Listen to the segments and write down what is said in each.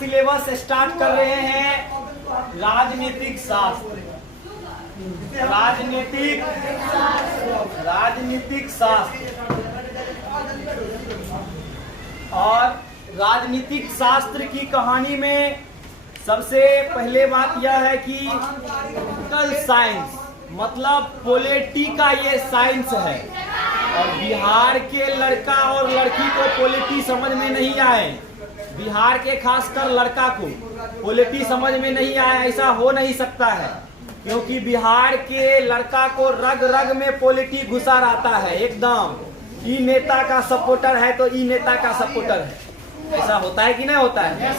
Syllabus start कर रहे हैं राजनीतिक शास्त्र। राजनीतिक शास्त्र। और राजनीतिक शास्त्र की कहानी में सबसे पहले बात यह है कि पॉलिटिकल साइंस मतलब पॉलिटी का ये साइंस है। और बिहार के लड़का और लड़की को पॉलिटी समझ में नहीं आए, बिहार के खासकर लड़का को पॉलिटी समझ में नहीं आया, ऐसा हो नहीं सकता है। क्योंकि बिहार के लड़का को रग रग में पॉलिटी घुसा रहता है एकदम। ई नेता का सपोर्टर है तो ई नेता का सपोर्टर है, ऐसा होता है कि नहीं होता है?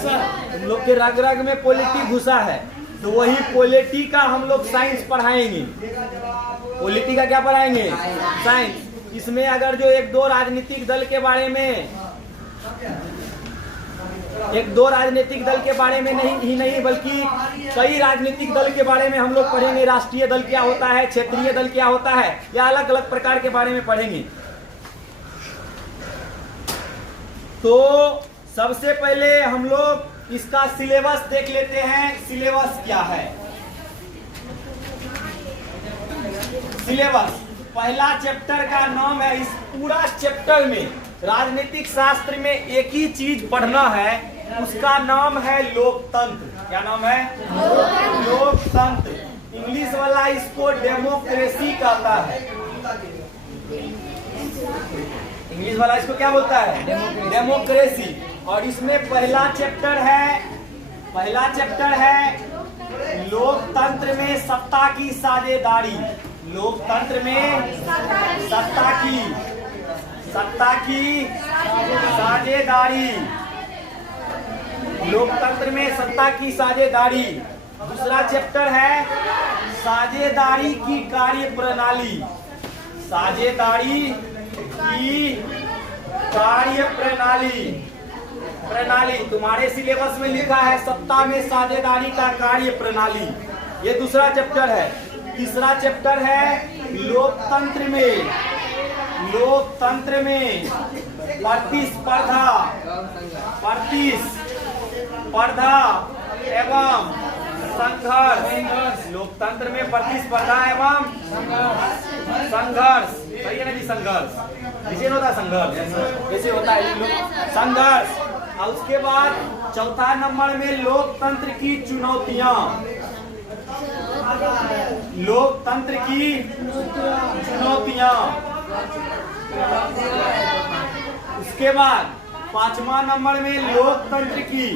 तुम लोग के रग रग में पॉलिटी घुसा है, तो वही पॉलिटी का हम लोग साइंस पढ़ाएंगे। पॉलिटी का क्या पढ़ाएंगे? साइंस। इसमें अगर जो एक दो राजनीतिक दल के बारे में नहीं बल्कि कई राजनीतिक दल के बारे में हम लोग पढ़ेंगे। राष्ट्रीय दल क्या होता है, क्षेत्रीय दल क्या होता है, या अलग अलग प्रकार के बारे में पढ़ेंगे। तो सबसे पहले हम लोग इसका सिलेबस देख लेते हैं। सिलेबस क्या है? सिलेबस पहला चैप्टर का नाम है। इस पूरा चैप्टर में राजनीतिक शास्त्र में एक ही चीज पढ़ना है, उसका नाम है लोकतंत्र। क्या नाम है? लोकतंत्र। इंग्लिश वाला इसको डेमोक्रेसी कहता है। इंग्लिश वाला इसको क्या बोलता है? डेमोक्रेसी। और इसमें पहला चैप्टर है लोकतंत्र में सत्ता की साझेदारी। लोकतंत्र में सत्ता की साझेदारी। लोकतंत्र में सत्ता की साझेदारी। दूसरा चैप्टर है साझेदारी की कार्य प्रणाली। साझेदारी की कार्य प्रणाली तुम्हारे सिलेबस में लिखा है सत्ता में साझेदारी का कार्य प्रणाली। ये दूसरा चैप्टर है। तीसरा चैप्टर है लोकतंत्र में प्रतिस्पर्धा एवं संघर्ष। लोकतंत्र में प्रतिस्पर्धा एवं संघर्ष। सही है ना जी? संघर्ष जैसे होता है, संघर्ष जैसे होता है संघर्ष। और उसके बाद चौथा नंबर में लोकतंत्र की चुनौतियां। लोकतंत्र की चुनौतियां। उसके बाद पांचवा नंबर में लोकतंत्र की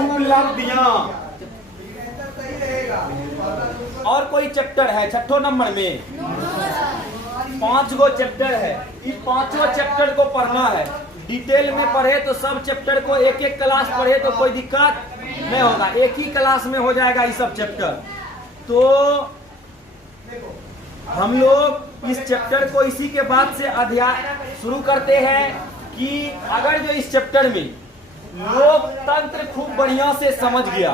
उपलब्धियां। और कोई चैप्टर है छठो नंबर में? 5 गो चैप्टर है। इस 5 चैप्टर को पढ़ना है। डिटेल में पढ़े तो सब चैप्टर को एक एक क्लास पढ़े तो कोई दिक्कत नहीं होगा, एक ही क्लास में हो जाएगा ये सब चैप्टर। तो हम लोग इस चैप्टर को इसी के बाद से अध्याय शुरू करते हैं कि अगर जो इस चैप्टर में लोकतंत्र खूब बढ़िया से समझ गया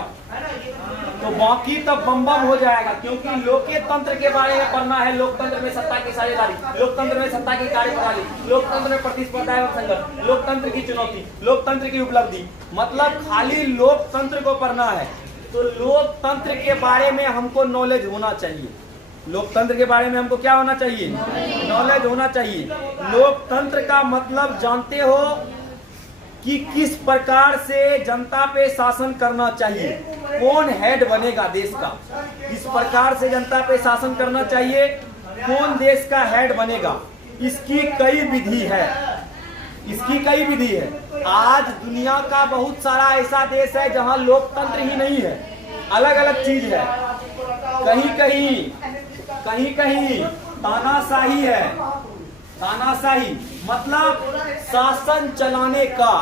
तो बाकी तो बम हो जाएगा। क्योंकि लोकतंत्र के बारे में पढ़ना है। लोकतंत्र में सत्ता की साझेदारी, लोकतंत्र में सत्ता की कार्यप्रणाली, लोकतंत्र में प्रतिस्पर्धा एवं संघर्ष, लोकतंत्र की चुनौती, लोकतंत्र की उपलब्धि। मतलब खाली लोकतंत्र को पढ़ना है। तो लोकतंत्र के बारे में हमको नॉलेज होना चाहिए। लोकतंत्र के बारे में हमको क्या होना चाहिए? नॉलेज होना चाहिए। लोकतंत्र का मतलब जानते हो कि किस प्रकार से जनता पे शासन करना चाहिए, कौन हेड बनेगा देश का, किस प्रकार से जनता पे शासन करना चाहिए, कौन देश का हेड बनेगा। इसकी कई विधि है। आज दुनिया का बहुत सारा ऐसा देश है जहां लोकतंत्र ही नहीं है, अलग अलग चीज है। कहीं कहीं तानाशाही है। तानाशाही मतलब शासन चलाने का,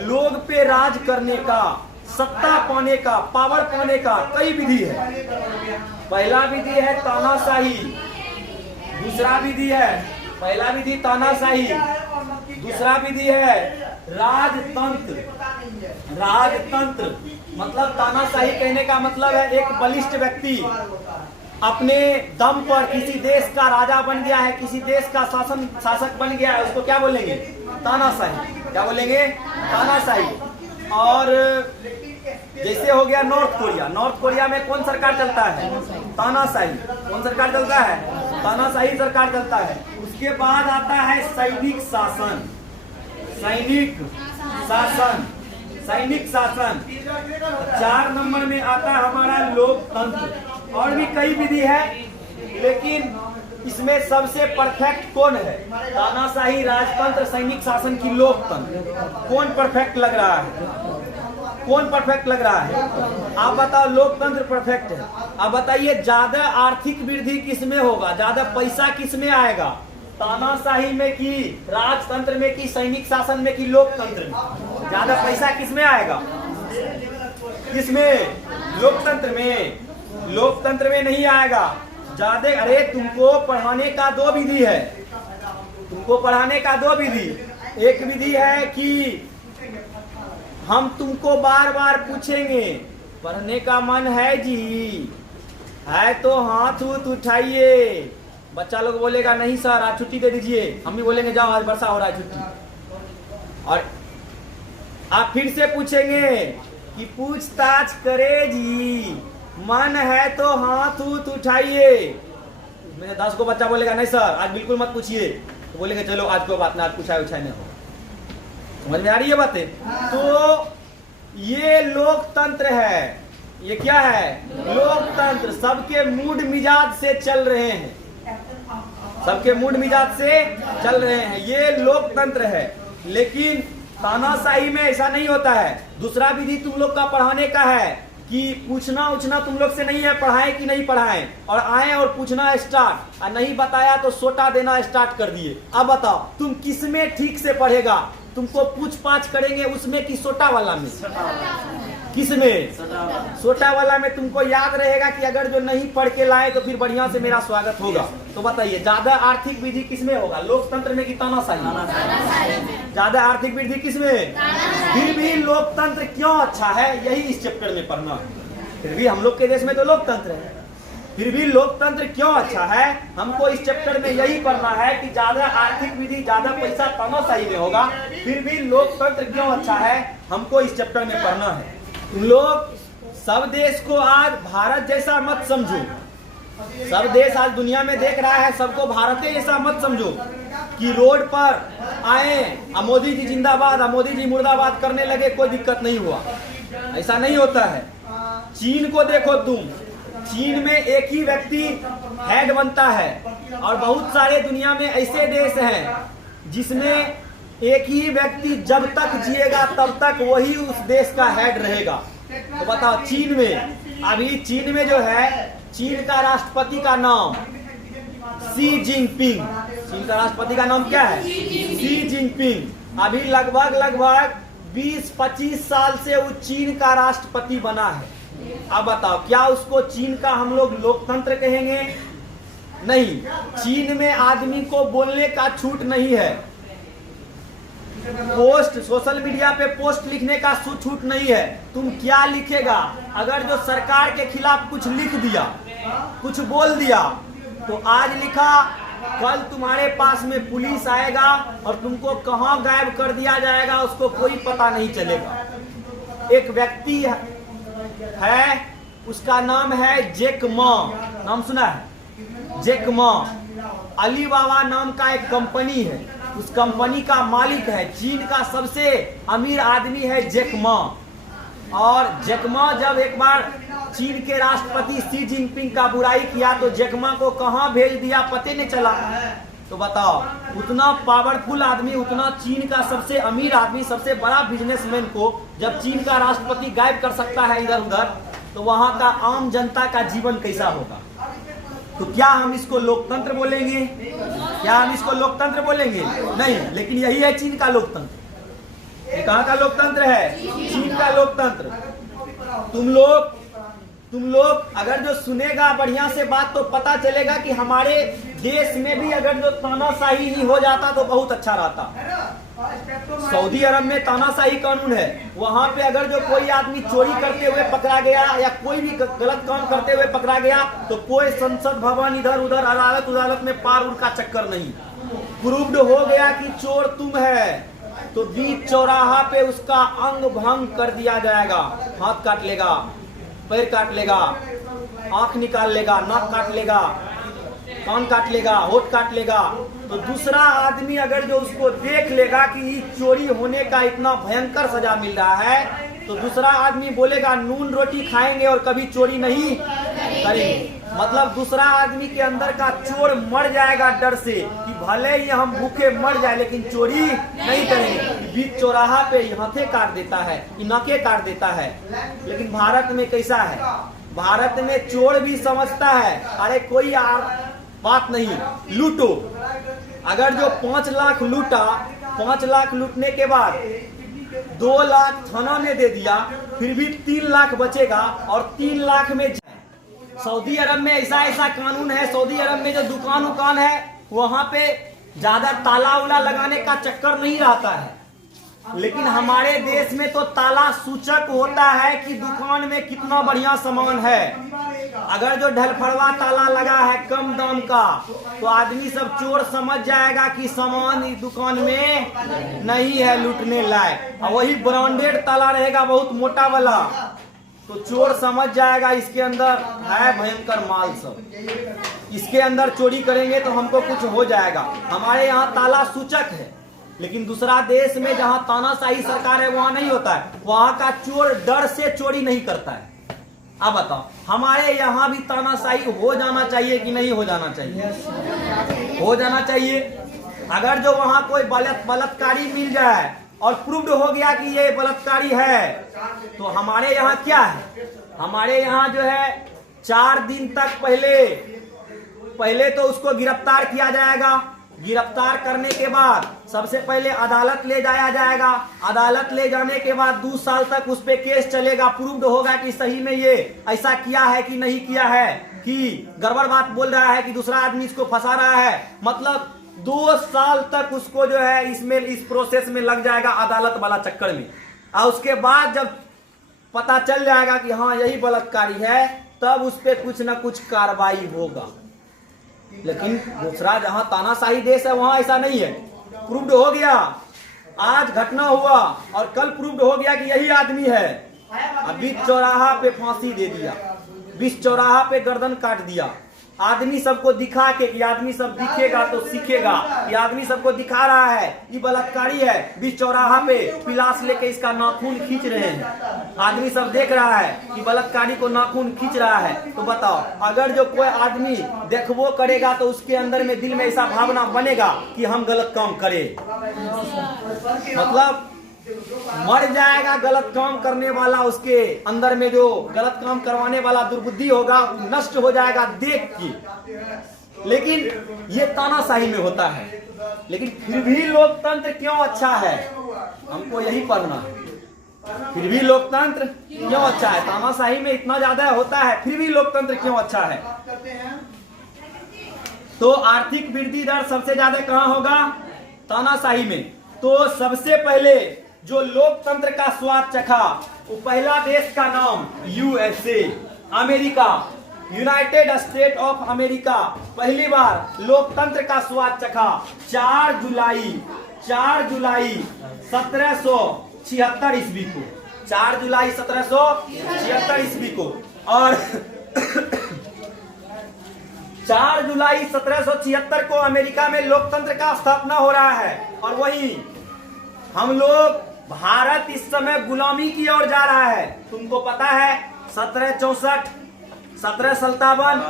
लोग पे राज करने का, सत्ता पाने का, पावर पाने का कई विधि है। पहला विधि है तानाशाही। दूसरा विधि है, पहला विधि तानाशाही। दूसरा विधि है राजतंत्र। राजतंत्र मतलब तानाशाही कहने का मतलब है एक बलिष्ठ व्यक्ति अपने दम पर किसी देश का राजा बन गया है, किसी देश का शासक बन गया है, उसको क्या बोलेंगे? तानाशाही। क्या बोलेंगे? तानाशाही। और जैसे हो गया नॉर्थ कोरिया, नॉर्थ कोरिया में कौन सरकार चलता है? तानाशाही। कौन सरकार चलता है? तानाशाही सरकार चलता है। उसके बाद आता है सैनिक शासन। सैनिक शासन, सैनिक शासन। 4 नंबर में आता है हमारा लोकतंत्र। और भी कई विधि है, लेकिन इसमें सबसे परफेक्ट कौन है? तानाशाही, राजतंत्र, सैनिक शासन की लोकतंत्र। कौन परफेक्ट लग रहा है? कौन परफेक्ट लग रहा है? आप बताओ। लोकतंत्र परफेक्ट है। अब बताइए ज्यादा आर्थिक वृद्धि किसमें होगा? ज्यादा पैसा किसमें आएगा? तानाशाही में की, राजतंत्र में की, सैनिक शासन में की, लोकतंत्र में? ज्यादा पैसा किसमें आएगा? किसमें? लोकतंत्र में। लोकतंत्र में नहीं आएगा ज्यादा। अरे तुमको पढ़ाने का 2 विधि है। तुमको पढ़ाने का 2 विधि। एक विधि है कि हम तुमको बार बार पूछेंगे, पढ़ने का मन है जी? है तो हाथ उठाइए। बच्चा लोग बोलेगा नहीं सर आज छुट्टी दे दीजिए। हम भी बोलेंगे जाओ आज वर्षा हो रहा है छुट्टी। और आप फिर से पूछेंगे कि पूछताछ करे जी, मन है तो हाथ उठाइए। मेरे 10 को बच्चा बोलेगा नहीं सर आज बिल्कुल मत पूछिए, तो बोलेंगे चलो आज कोई बात ना, आज पूछा नहीं हो। समझ में आ रही है बातें? तो ये लोकतंत्र है। ये क्या है? लोकतंत्र। सबके मूड मिजाज से चल रहे हैं, सबके मूड मिजाज से चल रहे हैं, ये लोकतंत्र है। लेकिन तानाशाही में ऐसा नहीं होता है। दूसरा विधि तुम लोग का पढ़ाने का है कि पूछना उछना तुम लोग से नहीं है, पढ़ाए कि नहीं पढ़ाए, और आए और पूछना स्टार्ट, और नहीं बताया तो सोटा देना स्टार्ट कर दिए। अब बताओ तुम किसमें ठीक से पढ़ेगा? तुमको पूछ पाछ करेंगे उसमें कि सोटा वाला में? किसमें? सोटा वाला में तुमको याद रहेगा कि अगर जो नहीं पढ़ के लाए तो फिर बढ़िया से मेरा स्वागत होगा। तो बताइए ज्यादा आर्थिक वृद्धि किसमें होगा? लोकतंत्र में कि तानाशाही? ज्यादा आर्थिक वृद्धि किसमें? फिर भी लोकतंत्र क्यों अच्छा है, यही इस चैप्टर में पढ़ना है। फिर भी हम लोग के देश में तो लोकतंत्र है, फिर भी लोकतंत्र क्यों अच्छा है, हमको इस चैप्टर में यही पढ़ना है कि ज्यादा आर्थिक विधि, ज्यादा पैसा तानाशाही में होगा, फिर भी लोकतंत्र क्यों अच्छा है, हमको इस चैप्टर में पढ़ना है। तुम लोग सब देश को आज भारत जैसा मत समझो। सब देश आज दुनिया में देख रहा है, सबको भारत जैसा मत समझो कि रोड पर आए मोदी जी जिंदाबाद, मोदी जी मुर्दाबाद करने लगे, कोई दिक्कत नहीं हुआ। ऐसा नहीं होता है। चीन को देखो तुम, चीन में एक ही व्यक्ति हेड बनता है, और बहुत सारे दुनिया में ऐसे देश हैं जिसमें एक ही व्यक्ति जब तक जिएगा तब तक वही उस देश का हेड रहेगा। तो बताओ चीन में, अभी चीन में जो है, चीन का राष्ट्रपति का नाम शी जिनपिंग। चीन का राष्ट्रपति का नाम क्या है? Xi Jinping. अभी लगभग 20-25 साल से वो चीन का राष्ट्रपति बना है। अब बताओ क्या उसको चीन का हम लोग लोकतंत्र कहेंगे? नहीं। चीन में आदमी को बोलने का छूट नहीं है, पोस्ट सोशल मीडिया पे पोस्ट लिखने का छूट नहीं है। तुम क्या लिखेगा? अगर जो सरकार के खिलाफ कुछ लिख दिया, कुछ बोल दिया, तो आज लिखा कल तुम्हारे पास में पुलिस आएगा और तुमको कहां गायब कर दिया जाएगा उसको कोई पता नहीं चलेगा। एक व्यक्ति है, उसका नाम है जैक मा। नाम सुना है? Jack Ma. अलीबाबा नाम का एक कंपनी है, उस कंपनी का मालिक है, चीन का सबसे अमीर आदमी है जैक मा। और जैक मा जब एक बार चीन के राष्ट्रपति शी जिनपिंग का बुराई किया तो जैक मा को कहां भेज दिया पते नहीं चला। तो बताओ, उतना पावरफुल आदमी, उतना चीन का सबसे अमीर आदमी, सबसे बड़ा बिजनेसमैन को जब चीन का राष्ट्रपति गायब कर सकता है इधर उधर, तो वहां का आम जनता का जीवन कैसा होगा? तो क्या हम इसको लोकतंत्र बोलेंगे? क्या हम इसको लोकतंत्र बोलेंगे? नहीं। लेकिन यही है चीन का लोकतंत्र। कहाँ का लोकतंत्र है? चीन का लोकतंत्र। तुम लोग अगर जो सुनेगा बढ़िया से बात तो पता चलेगा कि हमारे देश में भी अगर जो तानाशाही ही हो जाता तो बहुत अच्छा रहता। सऊदी अरब में तानाशाही कानून है। वहां पे अगर जो कोई आदमी चोरी करते हुए पकड़ा गया या कोई भी गलत काम करते हुए पकड़ा गया तो कोई संसद भवन इधर उधर अदालत में पार उनका चक्कर नहीं। प्रूव्ड हो गया कि चोर तुम है तो बीच चौराहा पे उसका अंग भंग कर दिया जाएगा। हाथ काट लेगा, पैर काट लेगा, आंख निकाल लेगा, नाक काट लेगा, कान काट लेगा, होठ काट लेगा। तो दूसरा आदमी अगर जो उसको देख लेगा कि चोरी होने का इतना भयंकर सजा मिल रहा है तो दूसरा आदमी बोलेगा नून रोटी खाएंगे और कभी चोरी नहीं करेंगे। मतलब दूसरा आदमी के अंदर का चोर मर जाएगा डर से कि भले ही हम भूखे मर जाए लेकिन चोरी नहीं करेंगे। बीच चौराहा पे हाथे काट देता है, नाके काट देता है। लेकिन भारत में कैसा है? भारत में चोर भी समझता है अरे कोई बात नहीं, लूटो। अगर जो 5 लाख लूटा, 5 लाख लूटने के बाद 2 लाख थाना में दे दिया, फिर भी 3 लाख बचेगा और 3 लाख में। सऊदी अरब में ऐसा कानून है। सऊदी अरब में जो दुकान है वहां पे ज्यादा ताला उला लगाने का चक्कर नहीं रहता है। लेकिन हमारे देश में तो ताला सूचक होता है कि दुकान में कितना बढ़िया सामान है। अगर जो ढलफड़वा ताला लगा है कम दाम का तो आदमी सब चोर समझ जाएगा कि सामान इस दुकान में नहीं है लूटने लायक। और वही ब्रांडेड ताला रहेगा बहुत मोटा वाला तो चोर समझ जाएगा इसके अंदर है भयंकर माल सब, इसके अंदर चोरी करेंगे तो हमको कुछ हो जाएगा। हमारे यहाँ ताला सूचक है। लेकिन दूसरा देश में जहाँ तानाशाही सरकार है वहाँ नहीं होता है। वहाँ का चोर डर से चोरी नहीं करता है। अब बताओ हमारे यहाँ भी तानाशाही हो जाना चाहिए कि नहीं हो जाना चाहिए? हो जाना चाहिए। अगर जो वहाँ कोई बलात्कारी मिल जाए और प्रूव्ड हो गया कि ये बलात्कारी है तो हमारे यहाँ क्या है? हमारे यहाँ जो है 4 दिन तक पहले तो उसको गिरफ्तार किया जाएगा। गिरफ्तार करने के बाद सबसे पहले अदालत ले जाया जाएगा। अदालत ले जाने के बाद 2 साल तक उस पे केस चलेगा। प्रूव्ड होगा कि सही में ये ऐसा किया है कि नहीं किया है, कि गड़बड़ बात बोल रहा है कि दूसरा आदमी इसको फंसा रहा है। मतलब 2 साल तक उसको जो है इस प्रोसेस में लग जाएगा अदालत वाला चक्कर में। और उसके बाद जब पता चल जाएगा कि हाँ यही बलात्कारी है तब उस पर कुछ न कुछ कार्रवाई होगा। लेकिन दूसरा जहां तानाशाही देश है वहां ऐसा नहीं है। प्रूव्ड हो गया, आज घटना हुआ और कल प्रूव्ड हो गया कि यही आदमी है, अब बीच चौराहा पे फांसी दे दिया, बीच चौराहा पे गर्दन काट दिया। आदमी सबको दिखा के कि आदमी सब दिखेगा तो सीखेगा। ये आदमी सबको दिखा रहा है ये बलात्कारी है, बीच चौराहा पे पिलास लेके इसका नाखून खींच रहे हैं। आदमी सब देख रहा है कि बलात्कारी को नाखून खींच रहा है। तो बताओ अगर जो कोई आदमी देखबो करेगा तो उसके अंदर में दिल में ऐसा भावना बनेगा कि हम गलत काम करें। मतलब मर जाएगा गलत काम करने वाला, उसके अंदर में जो गलत काम करवाने वाला दुर्बुद्धि होगा नष्ट हो जाएगा देख के। लेकिन ये तानाशाही में होता है। लेकिन फिर भी लोकतंत्र क्यों अच्छा है, हमको यही पढ़ना है। फिर भी लोकतंत्र क्यों अच्छा है? तानाशाही में इतना ज्यादा होता है, फिर भी लोकतंत्र क्यों अच्छा है? तो आर्थिक वृद्धि दर सबसे ज्यादा कहाँ होगा? तानाशाही में। तो सबसे पहले जो लोकतंत्र का स्वाद चखा वो पहला देश का नाम USA, America, United state of America पहली बार लोकतंत्र का स्वाद चखा 4 जुलाई 1776 ईस्वी को। 4 जुलाई 1776 ईस्वी को। और 4 जुलाई 1776 को अमेरिका में लोकतंत्र का स्थापना हो रहा है। और वहीं हम लोग भारत इस समय गुलामी की ओर जा रहा है। तुमको पता है 1764, 1757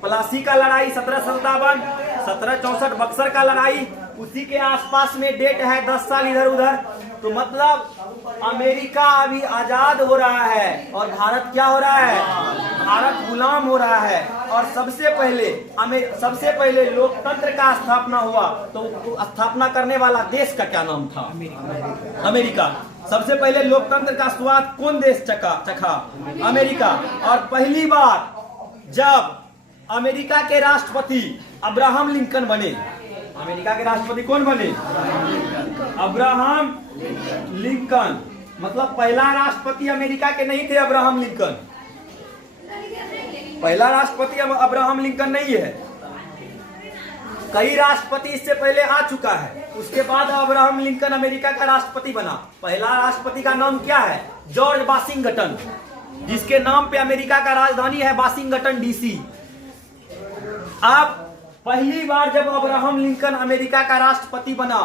प्लासी का लड़ाई, 1757, 1764 बक्सर का लड़ाई, उसी के आसपास में डेट है 10 साल इधर उधर। तो मतलब अमेरिका अभी आजाद हो रहा है और भारत क्या हो रहा है? भारत गुलाम हो रहा है। और सबसे पहले लोकतंत्र का स्थापना हुआ तो स्थापना करने वाला देश का क्या नाम था? अमेरिका। सबसे पहले लोकतंत्र का स्वाद कौन देश चखा? अमेरिका। और पहली बार जब अमेरिका के राष्ट्रपति अब्राहम लिंकन बने, अमेरिका के राष्ट्रपति कौन बने? Abraham Lincoln. मतलब पहला राष्ट्रपति अमेरिका के नहीं थे अब्राहम लिंकन, पहला राष्ट्रपति अब्राहम लिंकन नहीं है। कई राष्ट्रपति इससे पहले आ चुका है, उसके बाद अब्राहम लिंकन अमेरिका का राष्ट्रपति बना। पहला राष्ट्रपति का नाम क्या है? जॉर्ज वाशिंगटन, जिसके नाम पे अमेरिका का राजधानी है वाशिंगटन डीसी। अब पहली बार जब अब्राहम लिंकन अमेरिका का राष्ट्रपति बना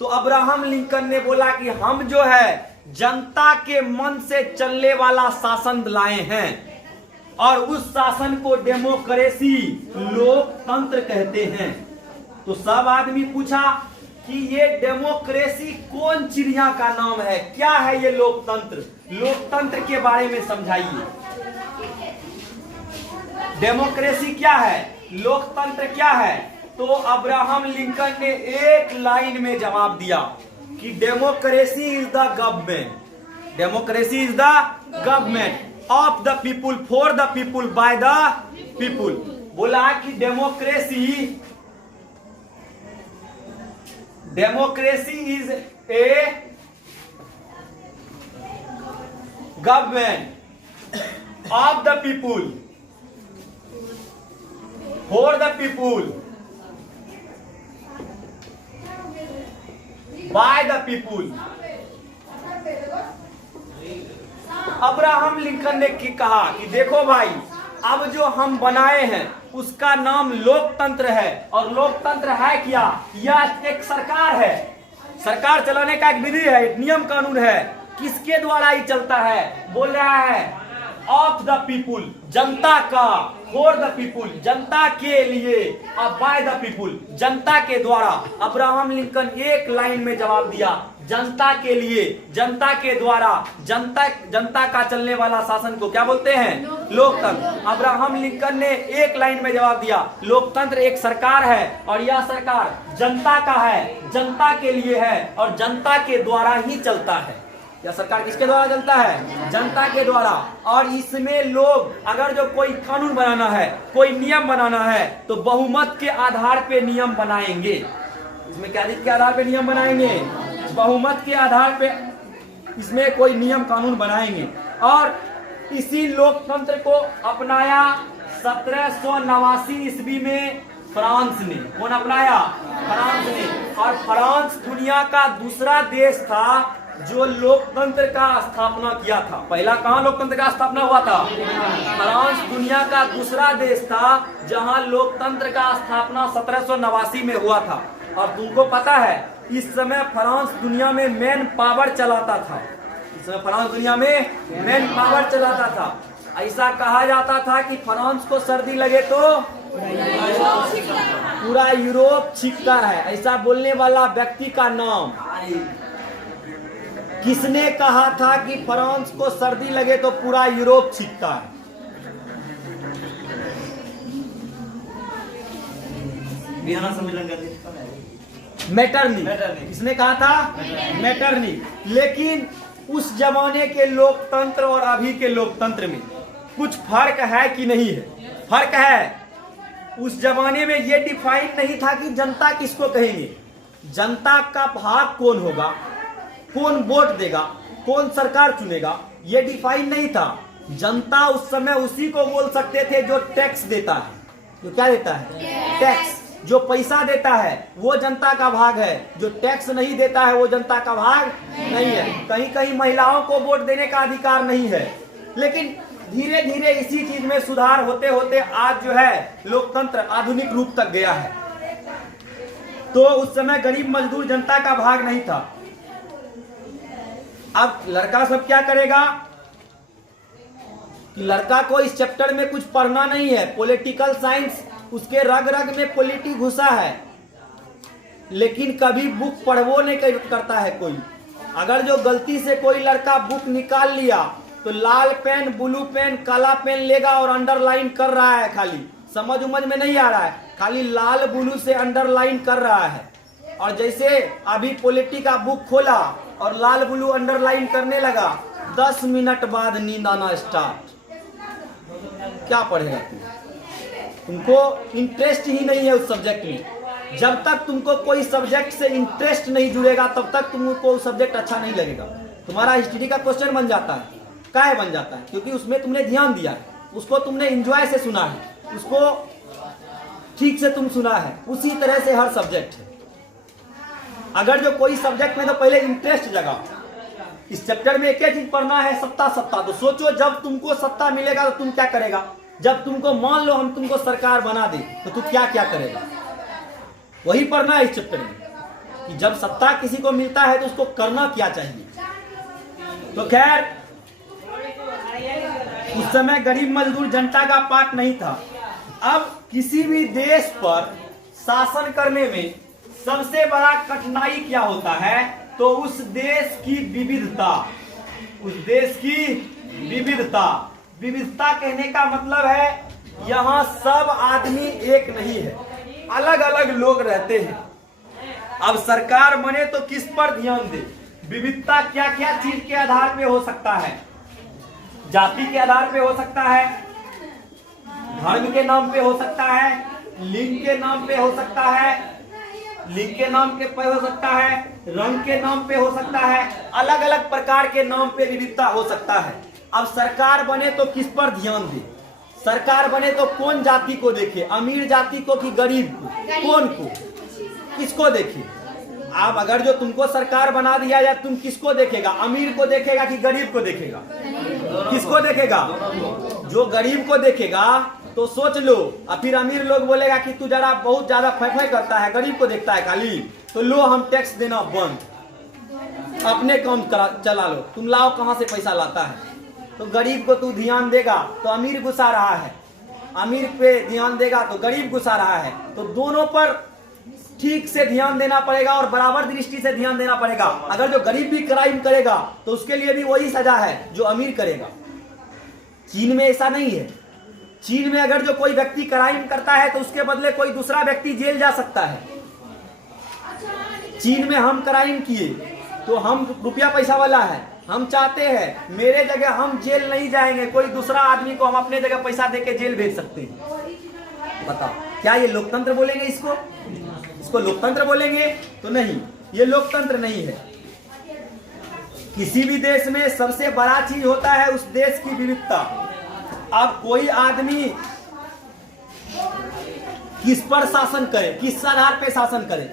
तो अब्राहम लिंकन ने बोला कि हम जो है जनता के मन से चलने वाला शासन लाए हैं, और उस शासन को डेमोक्रेसी, लोकतंत्र कहते हैं। तो सब आदमी पूछा कि ये डेमोक्रेसी कौन चिड़िया का नाम है, क्या है ये लोकतंत्र? लोकतंत्र के बारे में समझाइए। डेमोक्रेसी क्या है, लोकतंत्र क्या है? तो अब्राहम लिंकन ने एक लाइन में जवाब दिया कि democracy is the government, democracy is the government of the people, for the people, by the people. बोला कि democracy is a government of the people, for the people, by the people. Abraham Lincoln ने कहा कि देखो भाई, अब जो हम बनाए हैं उसका नाम लोकतंत्र है, और लोकतंत्र है क्या? यह एक सरकार है, सरकार चलाने का एक विधि है, एक नियम कानून है। किसके द्वारा ही चलता है? बोल रहा है ऑफ द पीपुल, जनता का, फॉर द पीपुल, जनता के लिए, और बाय द पीपुल, जनता के द्वारा। अब्राहम लिंकन एक लाइन में जवाब दिया, जनता के लिए, जनता के द्वारा, जनता का चलने वाला शासन को क्या बोलते हैं? लोकतंत्र। अब्राहम लिंकन ने एक लाइन में जवाब दिया, लोकतंत्र एक सरकार है, और यह सरकार जनता का है, जनता के लिए है, और जनता के द्वारा ही चलता है। यह सरकार किसके द्वारा चलता है? जनता के द्वारा। और इसमें लोग अगर जो कोई कानून बनाना है, कोई नियम बनाना है, तो बहुमत के आधार पे नियम बनाएंगे। इसमें क्या के आधार पे नियम बनाएंगे? बहुमत के आधार पे इसमें कोई नियम कानून बनाएंगे। और इसी लोकतंत्र को अपनाया 1789 ईस्वी में फ्रांस ने। कौन अपनाया? फ्रांस ने। और फ्रांस दुनिया का दूसरा देश था जो लोकतंत्र का स्थापना किया था। पहला कहां लोकतंत्र का स्थापना हुआ था? फ्रांस दुनिया का दूसरा देश था जहां लोकतंत्र का स्थापना 1789 में हुआ था। और तुमको पता है इस समय फ्रांस दुनिया में मेन पावर चलाता था, इस समय फ्रांस दुनिया में मेन पावर चलाता था। ऐसा कहा जाता था कि फ्रांस को सर्दी लगे तो पूरा यूरोप छींकता है। ऐसा बोलने वाला व्यक्ति का नाम किसने कहा था कि फ्रांस को सर्दी लगे तो पूरा यूरोप छींकता है? मेटरनी। किसने कहा था? मेटरनी। लेकिन उस जमाने के लोकतंत्र और अभी के लोकतंत्र में कुछ फर्क है कि नहीं है? फर्क है। उस जमाने में यह डिफाइन नहीं था कि जनता किसको कहेंगे, जनता का भाग कौन होगा, कौन वोट देगा, कौन सरकार चुनेगा, ये डिफाइन नहीं था। जनता उस समय उसी को बोल सकते थे जो टैक्स देता है। जो क्या देता है? टैक्स। जो पैसा देता है वो जनता का भाग है, जो टैक्स नहीं देता है वो जनता का भाग नहीं है। कहीं कहीं महिलाओं को वोट देने का अधिकार नहीं है। लेकिन धीरे धीरे इसी चीज में सुधार होते होते आज जो है लोकतंत्र आधुनिक रूप तक गया है। तो उस समय गरीब मजदूर जनता का भाग नहीं था। अब लड़का सब क्या करेगा कि लड़का को इस चैप्टर में कुछ पढ़ना नहीं है। पॉलिटिकल साइंस उसके रग रग में पॉलिटी घुसा है, लेकिन कभी बुक पढ़वो नहीं करता है कोई। अगर जो गलती से कोई लड़का बुक निकाल लिया तो लाल पेन, ब्लू पेन, काला पेन लेगा और अंडरलाइन कर रहा है। खाली समझ उमझ में नहीं आ रहा है, खाली लाल ब्लू से अंडरलाइन कर रहा है। और जैसे अभी पॉलिटी का बुक खोला और लाल ब्लू अंडरलाइन करने लगा, 10 मिनट बाद नींद आना स्टार्ट। क्या पढ़ेगा तुमको इंटरेस्ट ही नहीं है उस सब्जेक्ट में। जब तक तुमको कोई सब्जेक्ट से इंटरेस्ट नहीं जुड़ेगा तब तक तुमको सब्जेक्ट अच्छा नहीं लगेगा। तुम्हारा हिस्ट्री का क्वेश्चन बन जाता है, काहे बन जाता है? क्योंकि उसमें तुमने ध्यान दिया है, उसको तुमने एंजॉय से सुना है, उसको ठीक से तुम सुना है। उसी तरह से हर सब्जेक्ट है। अगर जो कोई सब्जेक्ट में तो पहले इंटरेस्ट जगा, इस चैप्टर में एक ही चीज पढ़ना है, सत्ता सत्ता। तो सोचो जब तुमको सत्ता मिलेगा तो तुम क्या करेगा? जब तुमको मान लो हम तुमको सरकार बना दे तो तू क्या क्या करेगा? वही पढ़ना है इस चैप्टर में कि जब सत्ता किसी को मिलता है तो उसको करना क्या चाहिए। तो खैर उस समय गरीब मजदूर जनता का पार्ट नहीं था। अब किसी भी देश पर शासन करने में सबसे बड़ा कठिनाई क्या होता है? तो उस देश की विविधता, उस देश की विविधता। विविधता कहने का मतलब है यहाँ सब आदमी एक नहीं है, अलग अलग लोग रहते हैं। अब सरकार बने तो किस पर ध्यान दे? विविधता क्या क्या चीज के आधार पे हो सकता है? जाति के आधार पे हो सकता है, धर्म के नाम पे हो सकता है, लिंग के नाम पे हो सकता है, लिंग के नाम के पे हो सकता है, रंग के नाम पे हो सकता है, अलग अलग प्रकार के नाम पे विविधता हो सकता है। अब सरकार बने तो किस पर ध्यान दे? सरकार बने तो कौन जाति को देखे? अमीर जाति को कि गरीब को? कौन को? किसको देखे? आप अगर जो तुमको सरकार बना दिया जाए तुम किसको देखेगा? अमीर को देखेगा कि गरीब को देखेगा? किसको देखेगा? जो गरीब को देखेगा तो सोच लो। और फिर अमीर लोग बोलेगा कि तू जरा बहुत ज्यादा फै करता है, गरीब को देखता है खाली, तो लो हम टैक्स देना बंद, अपने काम चला लो, तुम लाओ कहां से पैसा लाता है। तो गरीब को तू ध्यान देगा तो अमीर गुस्सा रहा है, अमीर पे ध्यान देगा तो गरीब गुस्सा रहा है। तो दोनों पर ठीक से ध्यान देना पड़ेगा और बराबर दृष्टि से ध्यान देना पड़ेगा। अगर जो गरीब भी क्राइम करेगा तो उसके लिए भी वही सजा है जो अमीर करेगा। चीन में ऐसा नहीं है। चीन में अगर जो कोई व्यक्ति क्राइम करता है तो उसके बदले कोई दूसरा व्यक्ति जेल जा सकता है। चीन में हम क्राइम किए तो हम रुपया पैसा वाला है, हम चाहते हैं मेरे जगह हम जेल नहीं जाएंगे, कोई दूसरा आदमी को हम अपने जगह पैसा देके जेल भेज सकते हैं। बताओ क्या ये लोकतंत्र बोलेंगे? इसको लोकतंत्र बोलेंगे? तो नहीं, ये लोकतंत्र नहीं है। किसी भी देश में सबसे बड़ा चीज होता है उस देश की विविधता। अब कोई आदमी किस पर शासन करे, किस आधार पे शासन करे?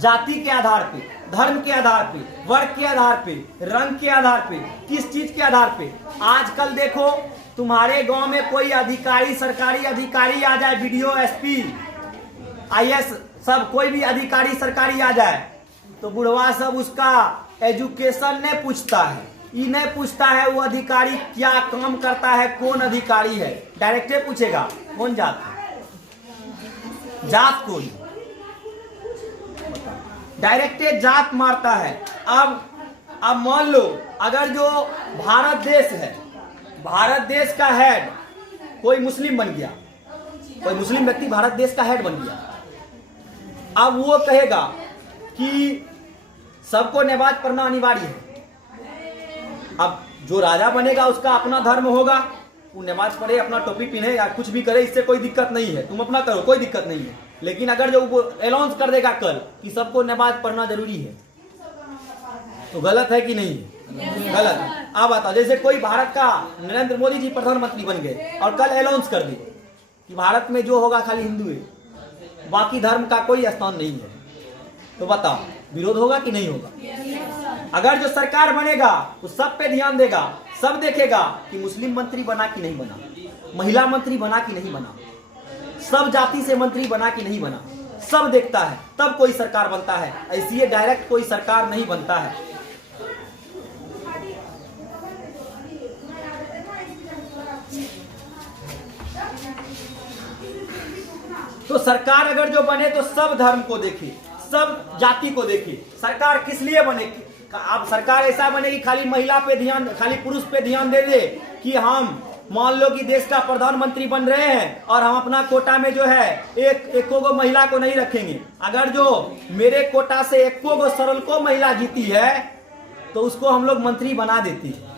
जाति के आधार पे, धर्म के आधार पे, वर्ग के आधार पे, रंग के आधार पे, किस चीज के आधार पे? आजकल देखो तुम्हारे गांव में कोई अधिकारी, सरकारी अधिकारी आ जाए, बीडीओ, एसपी, आईएएस, सब कोई भी अधिकारी सरकारी आ जाए तो बुढ़वा सब उसका एजुकेशन नहीं पूछता है, ये नहीं पूछता है वो अधिकारी क्या काम करता है, कौन अधिकारी है, डायरेक्ट पूछेगा कौन जात है, जात कोई, डायरेक्ट जात मारता है। अब मान लो अगर जो भारत देश है, भारत देश का हेड कोई मुस्लिम बन गया, कोई मुस्लिम व्यक्ति भारत देश का हेड बन गया। अब वो कहेगा कि सबको नमाज पढ़ना अनिवार्य है। अब जो राजा बनेगा उसका अपना धर्म होगा, वो नमाज पढ़े, अपना टोपी पहने या कुछ भी करे, इससे कोई दिक्कत नहीं है, तुम अपना करो, कोई दिक्कत नहीं है। लेकिन अगर जो वो अनाउंस कर देगा कल कि सबको नमाज पढ़ना जरूरी है तो गलत है कि नहीं है? गलत है। अब बताओ, जैसे कोई भारत का नरेंद्र मोदी जी प्रधानमंत्री बन गए और कल अनाउंस कर दे कि भारत में जो होगा खाली हिंदू है, बाकी धर्म का कोई स्थान नहीं है, तो बताओ विरोध होगा कि नहीं होगा? अगर जो सरकार बनेगा तो सब पे ध्यान देगा, सब देखेगा कि मुस्लिम मंत्री बना कि नहीं बना, महिला मंत्री बना कि नहीं बना, सब जाति से मंत्री बना कि नहीं बना, सब देखता है, तब कोई सरकार बनता है। ऐसी डायरेक्ट कोई सरकार नहीं बनता है। तो सरकार अगर जो बने तो सब धर्म को देखे, सब जाति को देखे। सरकार किस लिए बने? अब सरकार ऐसा बने कि खाली महिला पे ध्यान, खाली पुरुष पे ध्यान दे दे कि हम मान लो कि देश का प्रधानमंत्री बन रहे हैं और हम अपना कोटा में जो है एको गो महिला को नहीं रखेंगे। अगर जो मेरे कोटा से एको गो सरल को महिला जीती है तो उसको हम लोग मंत्री बना देती है।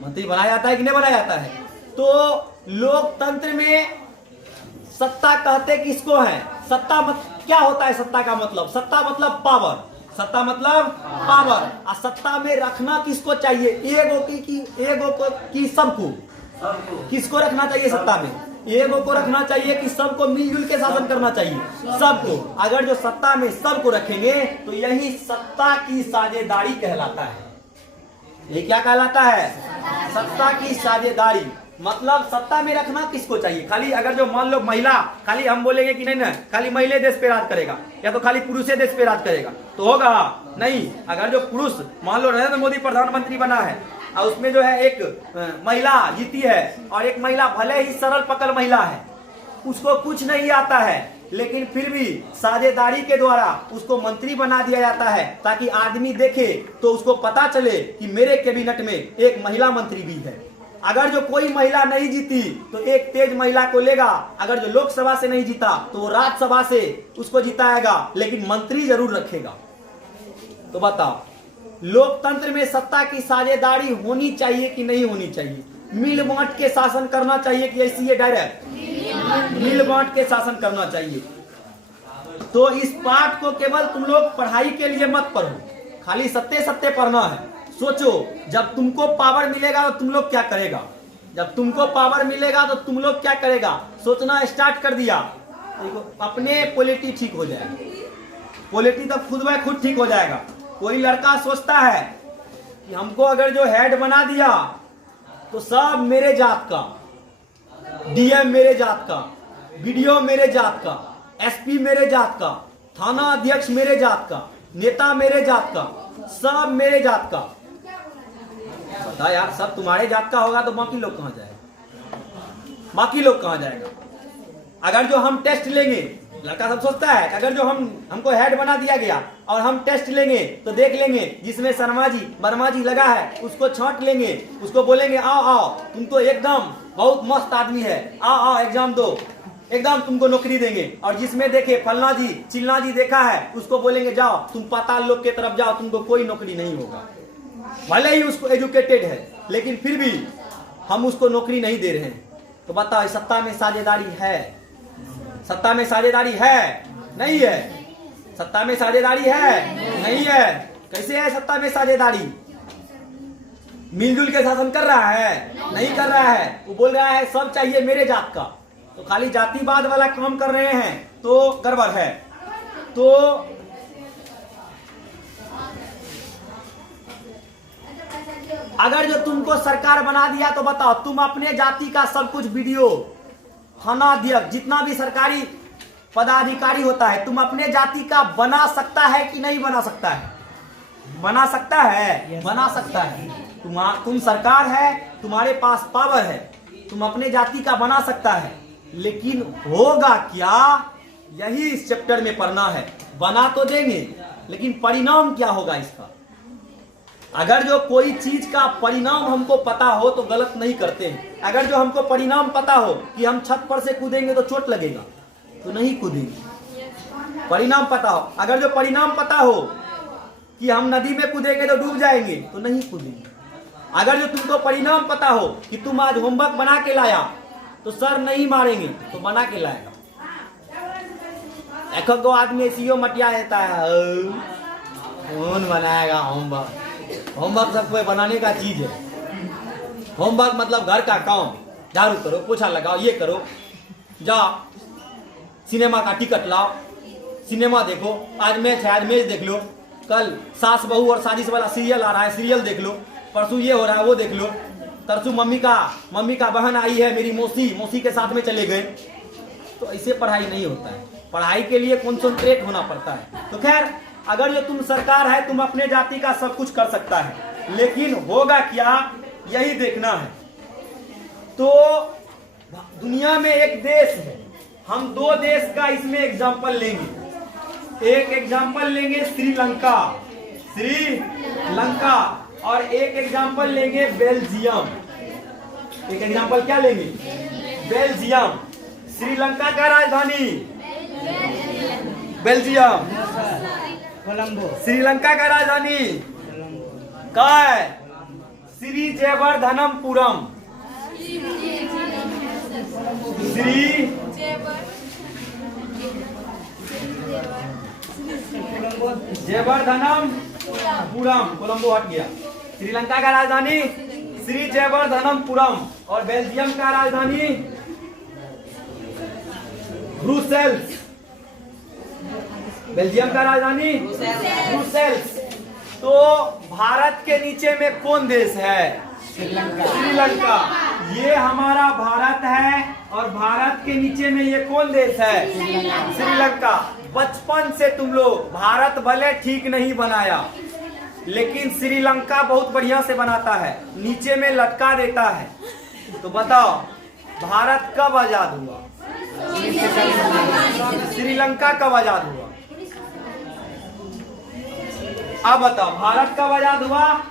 मंत्री बनाया जाता है कि नहीं बनाया जाता है? तो लोकतंत्र में सत्ता कहते किसको है? सत्ता क्या होता है सत्ता का मतलब? सत्ता मतलब पावर, सत्ता मतलब पावर। और सत्ता में रखना किसको चाहिए? एगो की सबको। किसको रखना चाहिए सत्ता में? एगो को रखना चाहिए कि सबको मिलजुल के शासन करना चाहिए, सबको। अगर जो सत्ता में सबको रखेंगे तो यही सत्ता की साझेदारी कहलाता है। ये क्या कहलाता है? सत्ता की साझेदारी। मतलब सत्ता में रखना किसको चाहिए? खाली अगर जो मान लो महिला, खाली हम बोलेंगे कि नहीं ना खाली महिला देश पे राज करेगा या तो खाली पुरुष देश पे राज करेगा तो होगा नहीं। अगर जो पुरुष, मान लो नरेंद्र मोदी प्रधानमंत्री बना है और उसमें जो है एक महिला जीती है और एक महिला भले ही सरल पकड़ महिला है, उसको कुछ नहीं आता है, लेकिन फिर भी साझेदारी के द्वारा उसको मंत्री बना दिया जाता है ताकि आदमी देखे तो उसको पता चले कि मेरे कैबिनेट में एक महिला मंत्री भी है। अगर जो कोई महिला नहीं जीती तो एक तेज महिला को लेगा, अगर जो लोकसभा से नहीं जीता तो वो राज्यसभा से उसको जिताएगा, लेकिन मंत्री जरूर रखेगा। तो बताओ, लोकतंत्र में सत्ता की साझेदारी होनी चाहिए कि नहीं होनी चाहिए? मिल बांट के शासन करना चाहिए कि ऐसी है डायरेक्ट? मिल बांट के शासन करना चाहिए। तो इस पाठ को केवल तुम लोग पढ़ाई के लिए मत पढ़ो, खाली सत्ते सत्ते पढ़ना है। सोचो, जब तुमको पावर मिलेगा तो तुम लोग क्या करेगा? जब तुमको पावर मिलेगा तो तुम लोग क्या करेगा? सोचना स्टार्ट कर दिया, देखो अपने पॉलिटी ठीक हो जाएगा। पॉलिटी तो खुद ब खुद ठीक हो जाएगा। कोई लड़का सोचता है कि हमको अगर जो हेड बना दिया तो सब मेरे जात का, डीएम मेरे जात का, बीडीओ मेरे जात का, एसपी मेरे जात का, थाना अध्यक्ष मेरे जात का, नेता मेरे जात का, सब मेरे जात का। बता यार, सब तुम्हारे जात का होगा तो बाकी लोग कहां जाएगा? बाकी लोग कहां जाएगा? अगर जो हम टेस्ट लेंगे, लड़का सब सोचता है अगर जो हमको हेड बना दिया गया और हम टेस्ट लेंगे तो देख लेंगे जिसमें शर्मा जी वर्मा जी लगा है उसको छांट लेंगे, उसको बोलेंगे आओ आओ तुम तो एकदम बहुत मस्त आदमी है, आओ आओ एग्जाम दो, एकदम तुमको नौकरी देंगे। और जिसमें देखे फलना जी चिल्ला जी देखा है उसको बोलेंगे जाओ तुम पाताल लोक के तरफ जाओ, तुमको कोई नौकरी नहीं होगा। भले ही उसको एजुकेटेड है लेकिन फिर भी हम उसको नौकरी नहीं दे रहे हैं। तो बताओ, सत्ता में साझेदारी है? सत्ता में साझेदारी है? नहीं है। सत्ता में साझेदारी है? नहीं है। कैसे है सत्ता में साझेदारी? मिलजुल के शासन कर रहा है? नहीं कर रहा है। वो बोल रहा है सब चाहिए मेरे जात का, तो खाली जातिवाद वाला काम कर रहे हैं तो गड़बड़ है। तो अगर जो तुमको सरकार बना दिया तो बताओ, तुम अपने जाति का सब कुछ वीडियो, थाना अध्यक्ष, जितना भी सरकारी पदाधिकारी होता है, तुम अपने जाति का बना सकता है कि नहीं बना सकता है? बना सकता है, बना सकता है। तुम सरकार है, तुम्हारे पास पावर है, तुम अपने जाति का बना सकता है, लेकिन होगा क्या? यही इस चैप्टर में पढ़ना है। बना तो देंगे लेकिन परिणाम क्या होगा इसका? अगर जो कोई चीज का परिणाम हमको पता हो तो गलत नहीं करते हैं। अगर जो हमको परिणाम पता हो कि हम छत पर से कूदेंगे तो चोट लगेगा तो नहीं कूदेंगे। परिणाम पता हो। अगर जो परिणाम पता हो कि हम नदी में कूदेंगे तो डूब जाएंगे तो नहीं कूदेंगे। अगर जो तुमको परिणाम पता हो कि तुम आज होमवर्क बना के लाया तो सर नहीं मारेंगे तो बना के लाएगा। एक गो आदमी सीओ मटिया देता है, कौन बनाएगा होमवर्क? होमवर्क सबको बनाने का चीज है। होमवर्क मतलब घर का काम, झाड़ू करो, पोछा लगाओ, ये करो, जाओ सिनेमा का टिकट लाओ, सिनेमा देखो, आज मैच है, आज मैच देख लो, कल सास बहू और साजिश वाला सीरियल आ रहा है, सीरियल देख लो, परसों ये हो रहा है वो देख लो, तरसों मम्मी का बहन आई है मेरी मौसी के साथ में चले गए। तो ऐसे पढ़ाई नहीं होता है। पढ़ाई के लिए कॉन्सेंट्रेट होना पड़ता है। तो खैर, अगर जो तुम सरकार है तुम अपने जाति का सब कुछ कर सकता है, लेकिन होगा क्या यही देखना है। तो दुनिया में एक देश है, हम दो देश का इसमें एग्जाम्पल लेंगे। एक एग्जाम्पल लेंगे श्रीलंका, और एक एग्जाम्पल लेंगे बेल्जियम। एक एग्जाम्पल क्या लेंगे? बेल्जियम। श्रीलंका का राजधानी बेल्जियम, श्रीलंका का राजधानी क्या है? श्रीजयवर्धनपुरम। जयवर्धनपुरम, कोलंबो हट गया। श्रीलंका का राजधानी श्री जयवर्धनपुरम और बेल्जियम का राजधानी ब्रुसेल्स। बेल्जियम का राजधानी ब्रुसेल्स। तो भारत के नीचे में कौन देश है? श्रीलंका। ये हमारा भारत है और भारत के नीचे में ये कौन देश है? श्रीलंका। बचपन से तुम लोग भारत भले ठीक नहीं बनाया लेकिन श्रीलंका बहुत बढ़िया से बनाता है, नीचे में लटका देता है। तो बताओ भारत कब आजाद हुआ? श्रीलंका कब आजाद हुआ? अब बताओ भारत कब आजाद हुआ?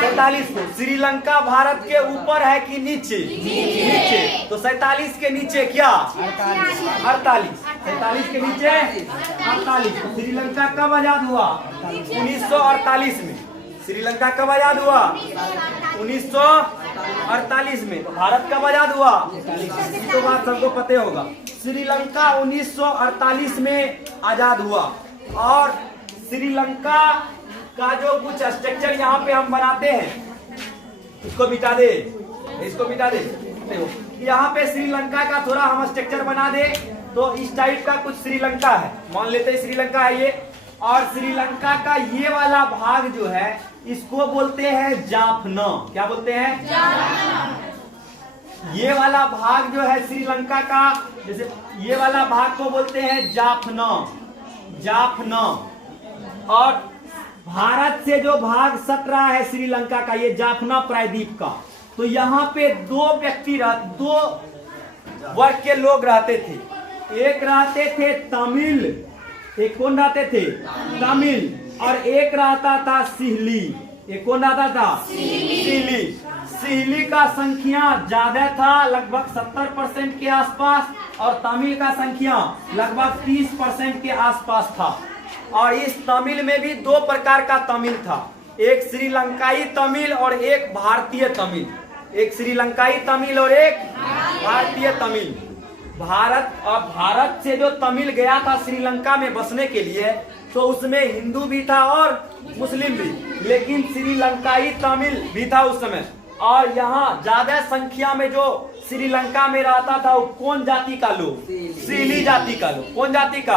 47 को। श्रीलंका भारत के ऊपर है कि नीचे? नीचे। तो 47 के नीचे क्या? 48। 47 के नीचे 48। तो श्रीलंका कब आजाद हुआ? 1948 में। श्रीलंका कब आजाद हुआ? 1948 में। तो भारत कब आजाद हुआ? तो बात सबको पता होगा। श्रीलंका 1948 में आजाद हुआ और श्रीलंका का जो कुछ स्ट्रक्चर यहाँ पे हम बनाते हैं, इसको मिटा दे, इसको मिटा दे। देखो यहाँ पे श्रीलंका का थोड़ा हम स्ट्रक्चर बना दे तो इस टाइप का कुछ श्रीलंका है, मान लेते हैं श्रीलंका है ये। और श्रीलंका का ये वाला भाग जो है इसको बोलते हैं जाफना। क्या बोलते हैं? जाफना। ये वाला भाग जो है श्रीलंका का, जैसे ये वाला भाग को बोलते हैं जाफना। जाफना। और भारत से जो भाग सट रहा है श्रीलंका का, ये जाफना प्रायद्वीप का, तो यहाँ पे दो वर्ग के लोग रहते थे। एक रहते थे तमिल, एक कौन रहते थे? तमिल। और एक रहता था सिहली। एक कौन रहता था? सिहली। सिहली का संख्या ज्यादा था, लगभग 70% के आसपास, और तमिल का संख्या लगभग 30% के आसपास था। और इस तमिल में भी दो प्रकार का तमिल था, एक श्रीलंकाई तमिल और एक भारतीय तमिल। एक श्रीलंकाई तमिल और एक भारतीय तमिल। भारत से जो तमिल गया था श्रीलंका में बसने के लिए, तो उसमें हिंदू भी था और मुस्लिम भी, लेकिन श्रीलंकाई तमिल भी था उस समय। और यहाँ ज्यादा संख्या में जो श्रीलंका में रहता था वो कौन जाति का लोग? सीली जाति का लोग। कौन जाति का?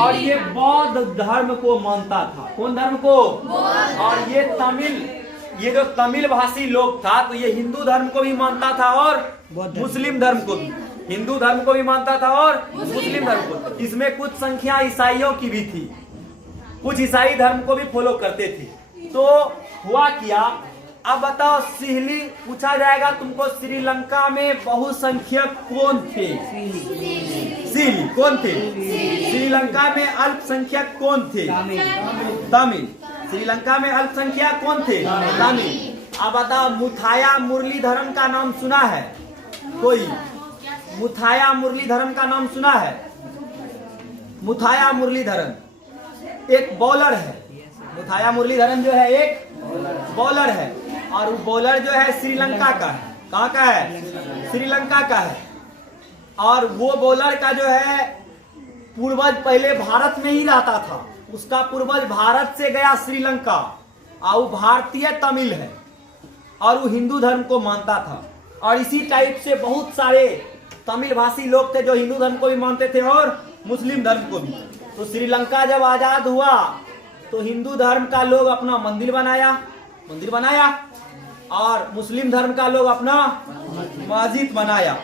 और ये बौद्ध धर्म को मानता था। कौन धर्म को? और ये जो तमिल भाषी लोग था, तो ये हिंदू धर्म को भी मानता था और मुस्लिम धर्म को भी। हिंदू धर्म को भी मानता था और मुस्लिम धर्म को। इसमें कुछ संख्या ईसाइयों की भी थी, कुछ ईसाई धर्म को भी फॉलो करते थे। तो हुआ क्या, अब बताओ सिहली पूछा जाएगा तुमको, श्रीलंका में बहुसंख्यक कौन थे? सिहली कौन थे? श्रीलंका में अल्पसंख्यक कौन थे? तमिल। श्रीलंका में अल्पसंख्यक कौन थे? तमिल। अब बताओ मुथाया मुरलीधरन का नाम सुना है कोई? मुथाया मुरलीधरन का नाम सुना है? मुथाया मुरलीधरन एक बॉलर है। मुथाया मुरलीधरन जो है एक बॉलर है, और वो बॉलर जो है श्रीलंका का है। कहाँ का है? श्रीलंका का है। और वो बॉलर का जो है पूर्वज पहले भारत में ही रहता था, उसका पूर्वज भारत से गया श्रीलंका, और वो भारतीय तमिल है और वो हिंदू धर्म को मानता था। और इसी टाइप से बहुत सारे तमिल भाषी लोग थे जो हिंदू धर्म को भी मानते थे और मुस्लिम धर्म को भी। तो श्रीलंका जब आजाद हुआ तो हिंदू धर्म का लोग अपना मंदिर बनाया और मुस्लिम धर्म का लोग अपना मस्जिद बनाया।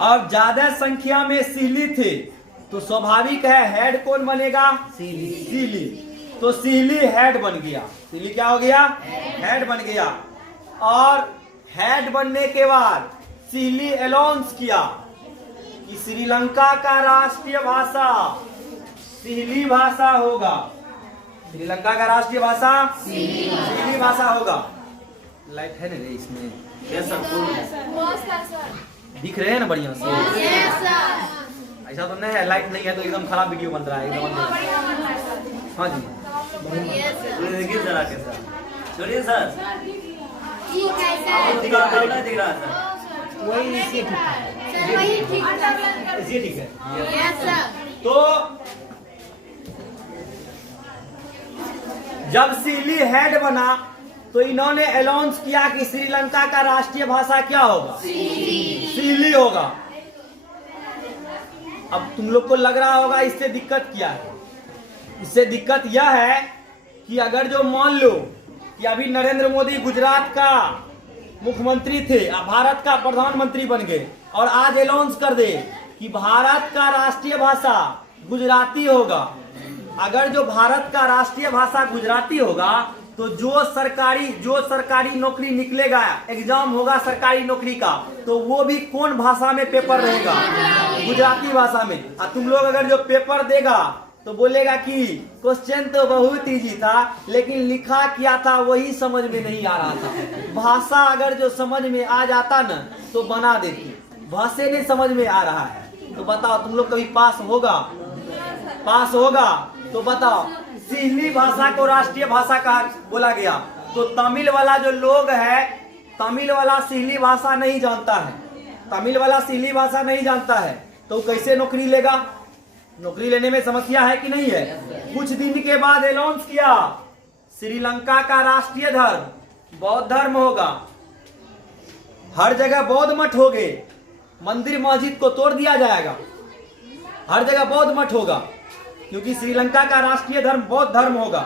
और ज्यादा संख्या में सिहली थे, तो स्वाभाविक है हेड कौन बनेगा? सिहली। तो सिहली हेड बन गया। सिहली क्या हो गया? हेड बन गया। और हेड बनने के बाद सिहली अनाउंस किया कि श्रीलंका का राष्ट्रीय भाषा सिहली भाषा होगा। श्रीलंका का राष्ट्रीय भाषा सिहली भाषा होगा। लाइट है ना इसमें? दिख रहे हैं ना बढ़िया से? ऐसा तो नहीं है, लाइट नहीं है तो एकदम खराब वीडियो बन रहा है एकदम। हाँ जी, देखिए जरा के साथ छोड़िए सर। दिख रहा है वही ठीक है। तो जब सिहली हेड बना तो इन्होंने अनाउंस किया कि श्रीलंका का राष्ट्रीय भाषा क्या होगा, सिहली होगा। अब तुम लोग को लग रहा होगा इससे दिक्कत क्या है। इससे दिक्कत यह है कि अगर जो मान लो कि अभी नरेंद्र मोदी गुजरात का मुख्यमंत्री थे, भारत का प्रधानमंत्री बन गए और आज अनाउंस कर दे कि भारत का राष्ट्रीय भाषा गुजराती होगा। अगर जो भारत का राष्ट्रीय भाषा गुजराती होगा तो जो सरकारी नौकरी निकलेगा, एग्जाम होगा सरकारी नौकरी का, तो वो भी कौन भाषा में पेपर रहेगा, गुजराती भाषा में। और तुम लोग अगर जो पेपर देगा तो बोलेगा कि क्वेश्चन तो बहुत इजी था लेकिन लिखा क्या था वही समझ में नहीं आ रहा था। भाषा अगर जो समझ में आ जाता ना तो बना देती, भाषा नहीं समझ में आ रहा है तो बताओ तुम लोग कभी पास होगा तो बताओ। सिहली भाषा को राष्ट्रीय भाषा कहा बोला गया तो तमिल वाला जो लोग है, तमिल वाला सिहली भाषा नहीं जानता है, तमिल वाला सिहली भाषा नहीं जानता है तो कैसे नौकरी लेगा। नौकरी लेने में समस्या है कि नहीं है। कुछ दिन के बाद अनाउंस किया श्रीलंका का राष्ट्रीय धर्म बौद्ध धर्म होगा। हर जगह बौद्ध मठ हो गए, मंदिर मस्जिद को तोड़ दिया जाएगा, हर जगह बौद्ध मठ होगा क्योंकि श्रीलंका का राष्ट्रीय धर्म बौद्ध धर्म होगा।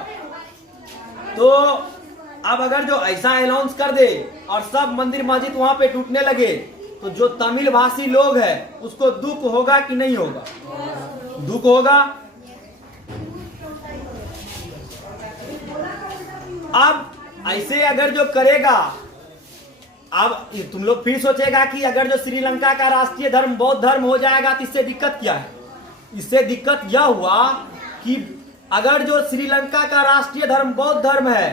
तो अब अगर जो ऐसा अनाउंस कर दे और सब मंदिर मस्जिद वहां पे टूटने लगे तो जो तमिल भाषी लोग है उसको दुख होगा कि नहीं होगा, दुख होगा। अब ऐसे अगर जो करेगा, अब तुम लोग फिर सोचेगा कि अगर जो श्रीलंका का राष्ट्रीय धर्म बौद्ध धर्म हो जाएगा तो इससे दिक्कत क्या है। इससे दिक्कत यह हुआ कि अगर जो श्रीलंका का राष्ट्रीय धर्म बौद्ध धर्म है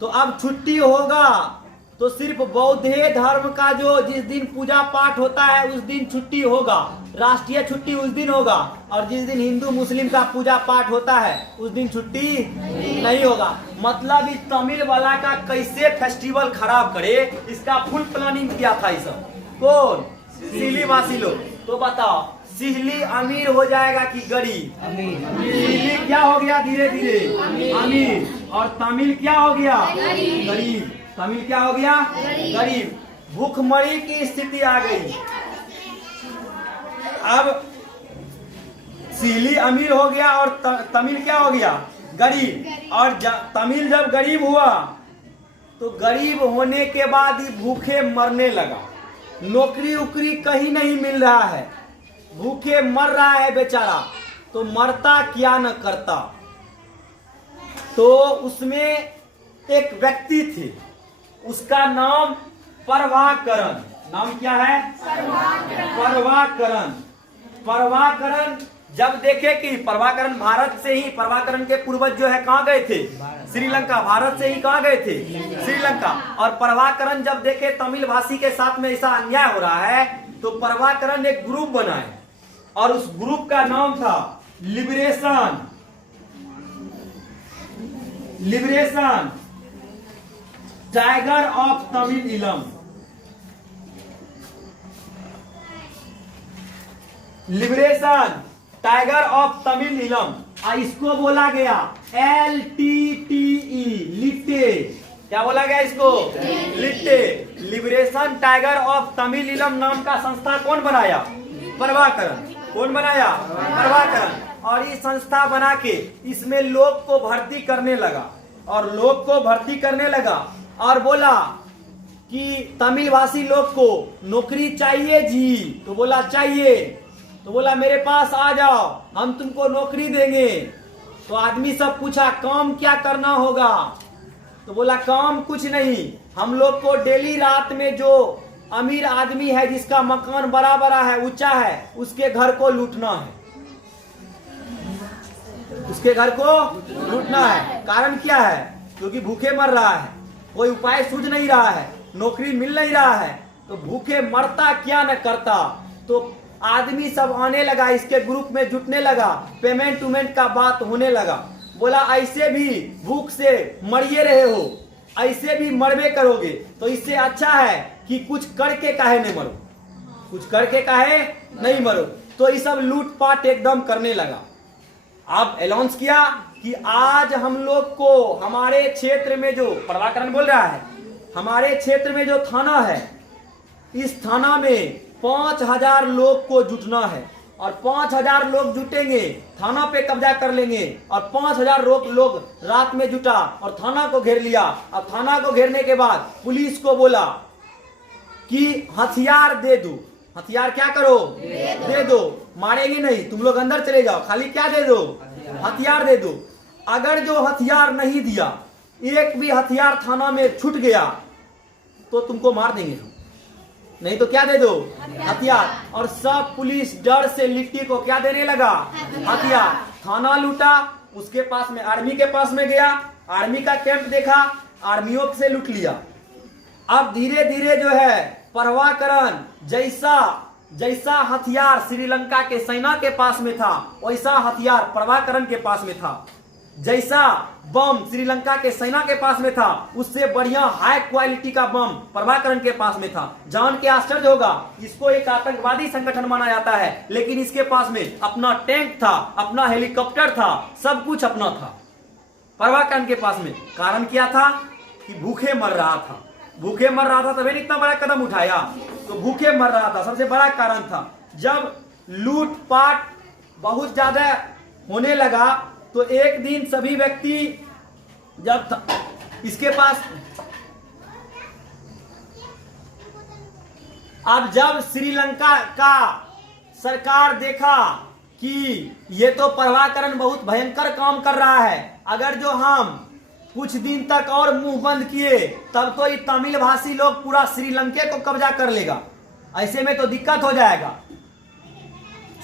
तो अब छुट्टी होगा तो सिर्फ बौद्ध धर्म का जो जिस दिन पूजा पाठ होता है उस दिन छुट्टी होगा, राष्ट्रीय छुट्टी उस दिन होगा। और जिस दिन हिंदू मुस्लिम का पूजा पाठ होता है उस दिन छुट्टी नहीं होगा। मतलब इस तमिल वाला का कैसे फेस्टिवल खराब करे इसका फुल प्लानिंग किया था। इस कौन, सिहली वासी लोग। तो बताओ सिहली अमीर हो जाएगा कि गरीब। सिहली क्या हो गया धीरे धीरे अमीर और तमिल क्या हो गया गरीब। तमिल क्या हो गया गरीब। भूखमरी की स्थिति आ गई। अब सिहली अमीर हो गया और तमिल क्या हो गया गरीब। और तमिल जब गरीब हुआ तो गरीब होने के बाद ही भूखे मरने लगा। नौकरी उकरी कहीं नहीं मिल रहा है, भूखे मर रहा है बेचारा। तो मरता क्या न करता। तो उसमें एक व्यक्ति थे, उसका नाम परवाकरण। नाम क्या है परवाकरण। परवाकरण जब देखे कि परवाकरण भारत से ही, परवाकरण के पूर्वज जो है कहाँ गए थे श्रीलंका, भारत से ही कहाँ गए थे श्रीलंका। और परवाकरण जब देखे तमिल भाषी के साथ में ऐसा अन्याय हो रहा है तो परवाकरण एक ग्रुप बनाए और उस ग्रुप का नाम था लिबरेशन टाइगर ऑफ तमिल इलम। लिबरेशन टाइगर ऑफ तमिल इलम। इसको बोला गया LTTE, लिट्टे। क्या बोला गया इसको लिट्टे। लिबरेशन टाइगर ऑफ तमिल इलम नाम का संस्था कौन बनाया परवाकरण। कौन बनाया परवाकरण। और ये संस्था बना के इसमें लोग को भर्ती करने लगा और लोग को भर्ती करने लगा और बोला कि तमिल भाषी लोग को नौकरी चाहिए जी। तो बोला चाहिए, तो बोला मेरे पास आ जाओ हम तुमको नौकरी देंगे। तो आदमी सब पूछा काम क्या करना होगा। तो बोला काम कुछ नहीं, हम लोग को डेली रात में जो अमीर आदमी है जिसका मकान बड़ा बड़ा है ऊंचा है उसके घर को लूटना है, उसके घर को लूटना है। कारण क्या है क्योंकि भूखे मर रहा है, कोई उपाय सूझ नहीं रहा है, नौकरी मिल नहीं रहा है। तो भूखे मरता क्या न करता। तो आदमी सब आने लगा, इसके ग्रुप में जुटने लगा, पेमेंट उमेंट का बात होने लगा। बोला ऐसे भी भूख से मरिए रहे हो, ऐसे भी मरबे करोगे तो इससे अच्छा है कि कुछ करके काहे नहीं मरो, कुछ करके काहे नहीं मरो। तो ये सब लूटपाट एकदम करने लगा। अब अनाउंस किया कि आज हम लोग को हमारे क्षेत्र में जो प्रभाकरण बोल रहा है, हमारे क्षेत्र में जो थाना है, इस थाना में 5000 लोग को जुटना है और 5000 लोग जुटेंगे, थाना पे कब्जा कर लेंगे। और 5000 लोग रात में जुटा और थाना को घेर लिया। अब थाना को घेरने के बाद पुलिस को बोला कि हथियार दे दो। हथियार क्या करो? दे दो। मारेंगे नहीं, तुम लोग अंदर चले जाओ, खाली क्या दे दो? हथियार दे दो। अगर जो हथियार नहीं दिया, एक भी हथियार थाना में छूट गया तो तुमको मार देंगे हम, नहीं तो क्या दे दो? हथियार। और सब पुलिस डर से लिट्टी को क्या देने लगा? हथियार। थाना लूटा, उसके पास में आर्मी के पास में गया, आर्मी का कैंप देखा, आर्मियों से लूट लिया। अब धीरे धीरे जो है प्रभाकरण जैसा हथियार श्रीलंका के सेना के पास में था, वैसा हथियार प्रभाकरण के पास में था। जैसा बम श्रीलंका के सेना के पास में था, उससे बढ़िया हाई क्वालिटी का बम प्रभाकरण के पास में था। जान के आश्चर्य होगा, इसको एक आतंकवादी संगठन माना जाता है, लेकिन इसके पास में अपना टैंक था, अपना हेलीकॉप्टर था, सब कुछ अपना था प्रभाकरण के पास में। कारण क्या था? कि भूखे मर रहा था। भूखे मर रहा था तभी इतना बड़ा कदम उठाया, तो भूखे मर रहा था, सबसे बड़ा कारण था। जब लूटपाट बहुत ज्यादा होने लगा तो एक दिन सभी व्यक्ति इसके पास, अब जब श्रीलंका का सरकार देखा कि ये तो प्रभाकरण बहुत भयंकर काम कर रहा है, अगर जो हम कुछ दिन तक और मुंह बंद किए तब तो ये तमिल भाषी लोग पूरा श्रीलंका को कब्जा कर लेगा, ऐसे में तो दिक्कत हो जाएगा।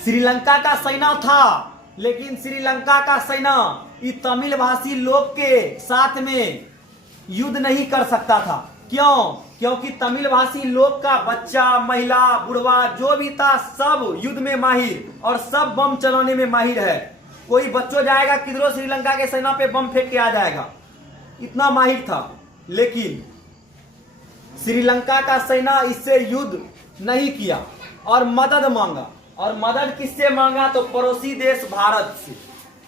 श्रीलंका का सेना था, लेकिन श्रीलंका का सेना ये तमिल भाषी लोग के साथ में युद्ध नहीं कर सकता था। क्यों? क्योंकि तमिल भाषी लोग का बच्चा, महिला, बुढ़वा जो भी था सब युद्ध में माहिर और सब बम चलाने में माहिर है। कोई बच्चों जाएगा किधरों श्रीलंका के सेना पे बम फेंक के आ जाएगा, इतना माहिर था। लेकिन श्रीलंका का सेना इससे युद्ध नहीं किया और मदद मांगा। और मदद किससे मांगा? तो पड़ोसी देश भारत से।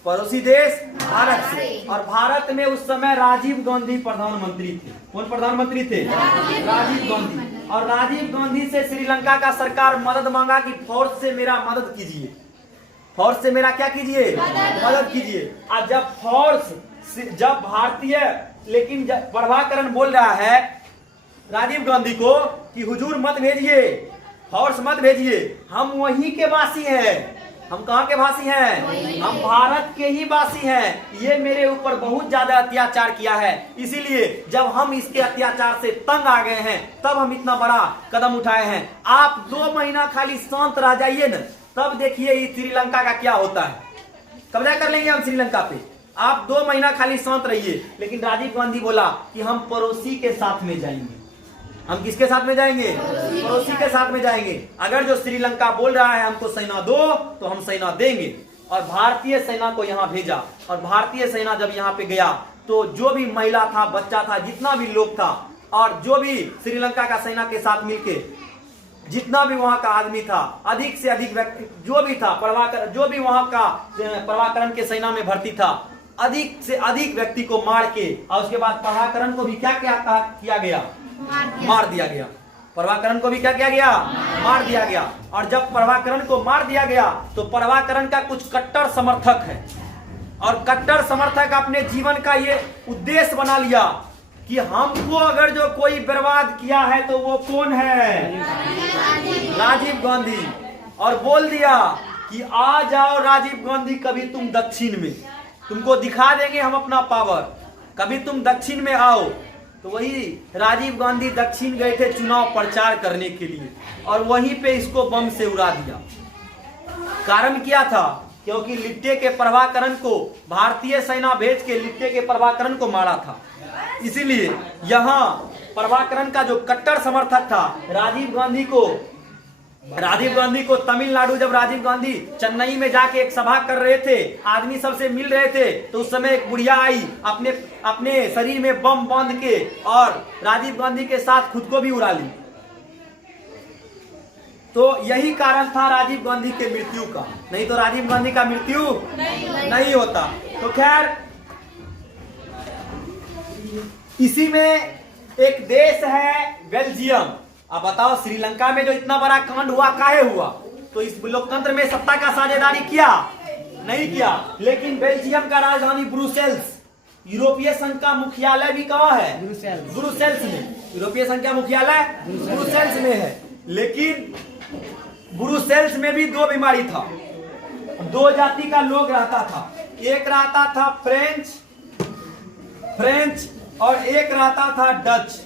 पड़ोसी देश भारत से। और भारत में उस समय राजीव गांधी प्रधानमंत्री थे। कौन प्रधानमंत्री थे? राजीव गांधी। और राजीव गांधी से श्रीलंका का सरकार मदद मांगा कि फोर्स से मेरा मदद कीजिए, फोर्स से मेरा क्या कीजिए? मदद कीजिए। और जब भारतीय, लेकिन प्रभाकरण बोल रहा है राजीव गांधी को कि हुजूर मत भेजिए, फोर्स मत भेजिए, हम वहीं के वासी हैं। हम कहाँ के वासी हैं? हम भारत के ही वासी हैं। ये मेरे ऊपर बहुत ज्यादा अत्याचार किया है, इसीलिए जब हम इसके अत्याचार से तंग आ गए हैं तब हम इतना बड़ा कदम उठाए हैं। आप 2 महीना खाली शांत रह जाइए न, तब देखिए श्रीलंका का क्या होता है। कब्जा कर लेंगे हम श्रीलंका पे, आप 2 महीना खाली शांत रहिए। लेकिन राजीव गांधी बोला कि हम पड़ोसी के साथ में जाएंगे। हम किसके साथ में जाएंगे? पड़ोसी के साथ में जाएंगे। अगर जो श्रीलंका बोल रहा है हमको सेना दो, तो हम सेना देंगे। और भारतीय सेना को यहाँ भेजा। और भारतीय सेना जब यहाँ पे गया तो जो भी महिला था, बच्चा था, जितना भी लोग था, और जो भी श्रीलंका का सेना के साथ मिलके जितना भी वहां का आदमी था, अधिक से अधिक व्यक्ति जो भी था, जो भी वहां का प्रभाकरण के सेना में भर्ती था, अधिक से अधिक व्यक्ति को मार के, और उसके बाद प्रभाकरण को भी क्या किया गया? मार दिया गया। प्रभाकरण को भी क्या किया गया? मार दिया गया। और जब प्रभाकरण को मार दिया गया तो प्रभाकरण का कुछ कट्टर समर्थक है, और कट्टर समर्थक अपने जीवन का ये उद्देश्य बना लिया कि हमको अगर जो कोई बर्बाद किया है तो वो कौन है? राजीव गांधी। और बोल दिया कि आ जाओ राजीव गांधी, कभी तुम दक्षिण में, तुमको दिखा देंगे हम अपना पावर, कभी तुम दक्षिण में आओ। तो वही राजीव गांधी दक्षिण गए थे चुनाव प्रचार करने के लिए, और वहीं पे इसको बम से उड़ा दिया। कारण क्या था? क्योंकि लिट्टे के प्रभाकरण को भारतीय सेना भेज के लिट्टे के प्रभाकरण को मारा था। इसीलिए यहाँ प्रभाकरण का जो कट्टर समर्थक था राजीव गांधी को तमिलनाडु, जब राजीव गांधी चेन्नई में जाके एक सभा कर रहे थे, आदमी सबसे मिल रहे थे, तो उस समय एक बुढ़िया आई, अपने शरीर में बम बांध के और राजीव गांधी के साथ खुद को भी उड़ा ली। तो यही कारण था राजीव गांधी के मृत्यु का, नहीं तो राजीव गांधी का मृत्यु नहीं होता। तो खैर, इसी में एक देश है बेल्जियम। अब बताओ, श्रीलंका में जो इतना बड़ा कांड हुआ, काहे हुआ? तो इस लोकतंत्र में सत्ता का साझेदारी किया नहीं किया, लेकिन बेल्जियम का राजधानी ब्रुसेल्स, यूरोपीय संघ का मुख्यालय भी कहाँ है? ब्रुसेल्स में। यूरोपीय संघ का मुख्यालय ब्रुसेल्स में है। लेकिन ब्रुसेल्स में भी दो बीमारी था, दो जाति का लोग रहता था। एक रहता था फ्रेंच और एक रहता था डच।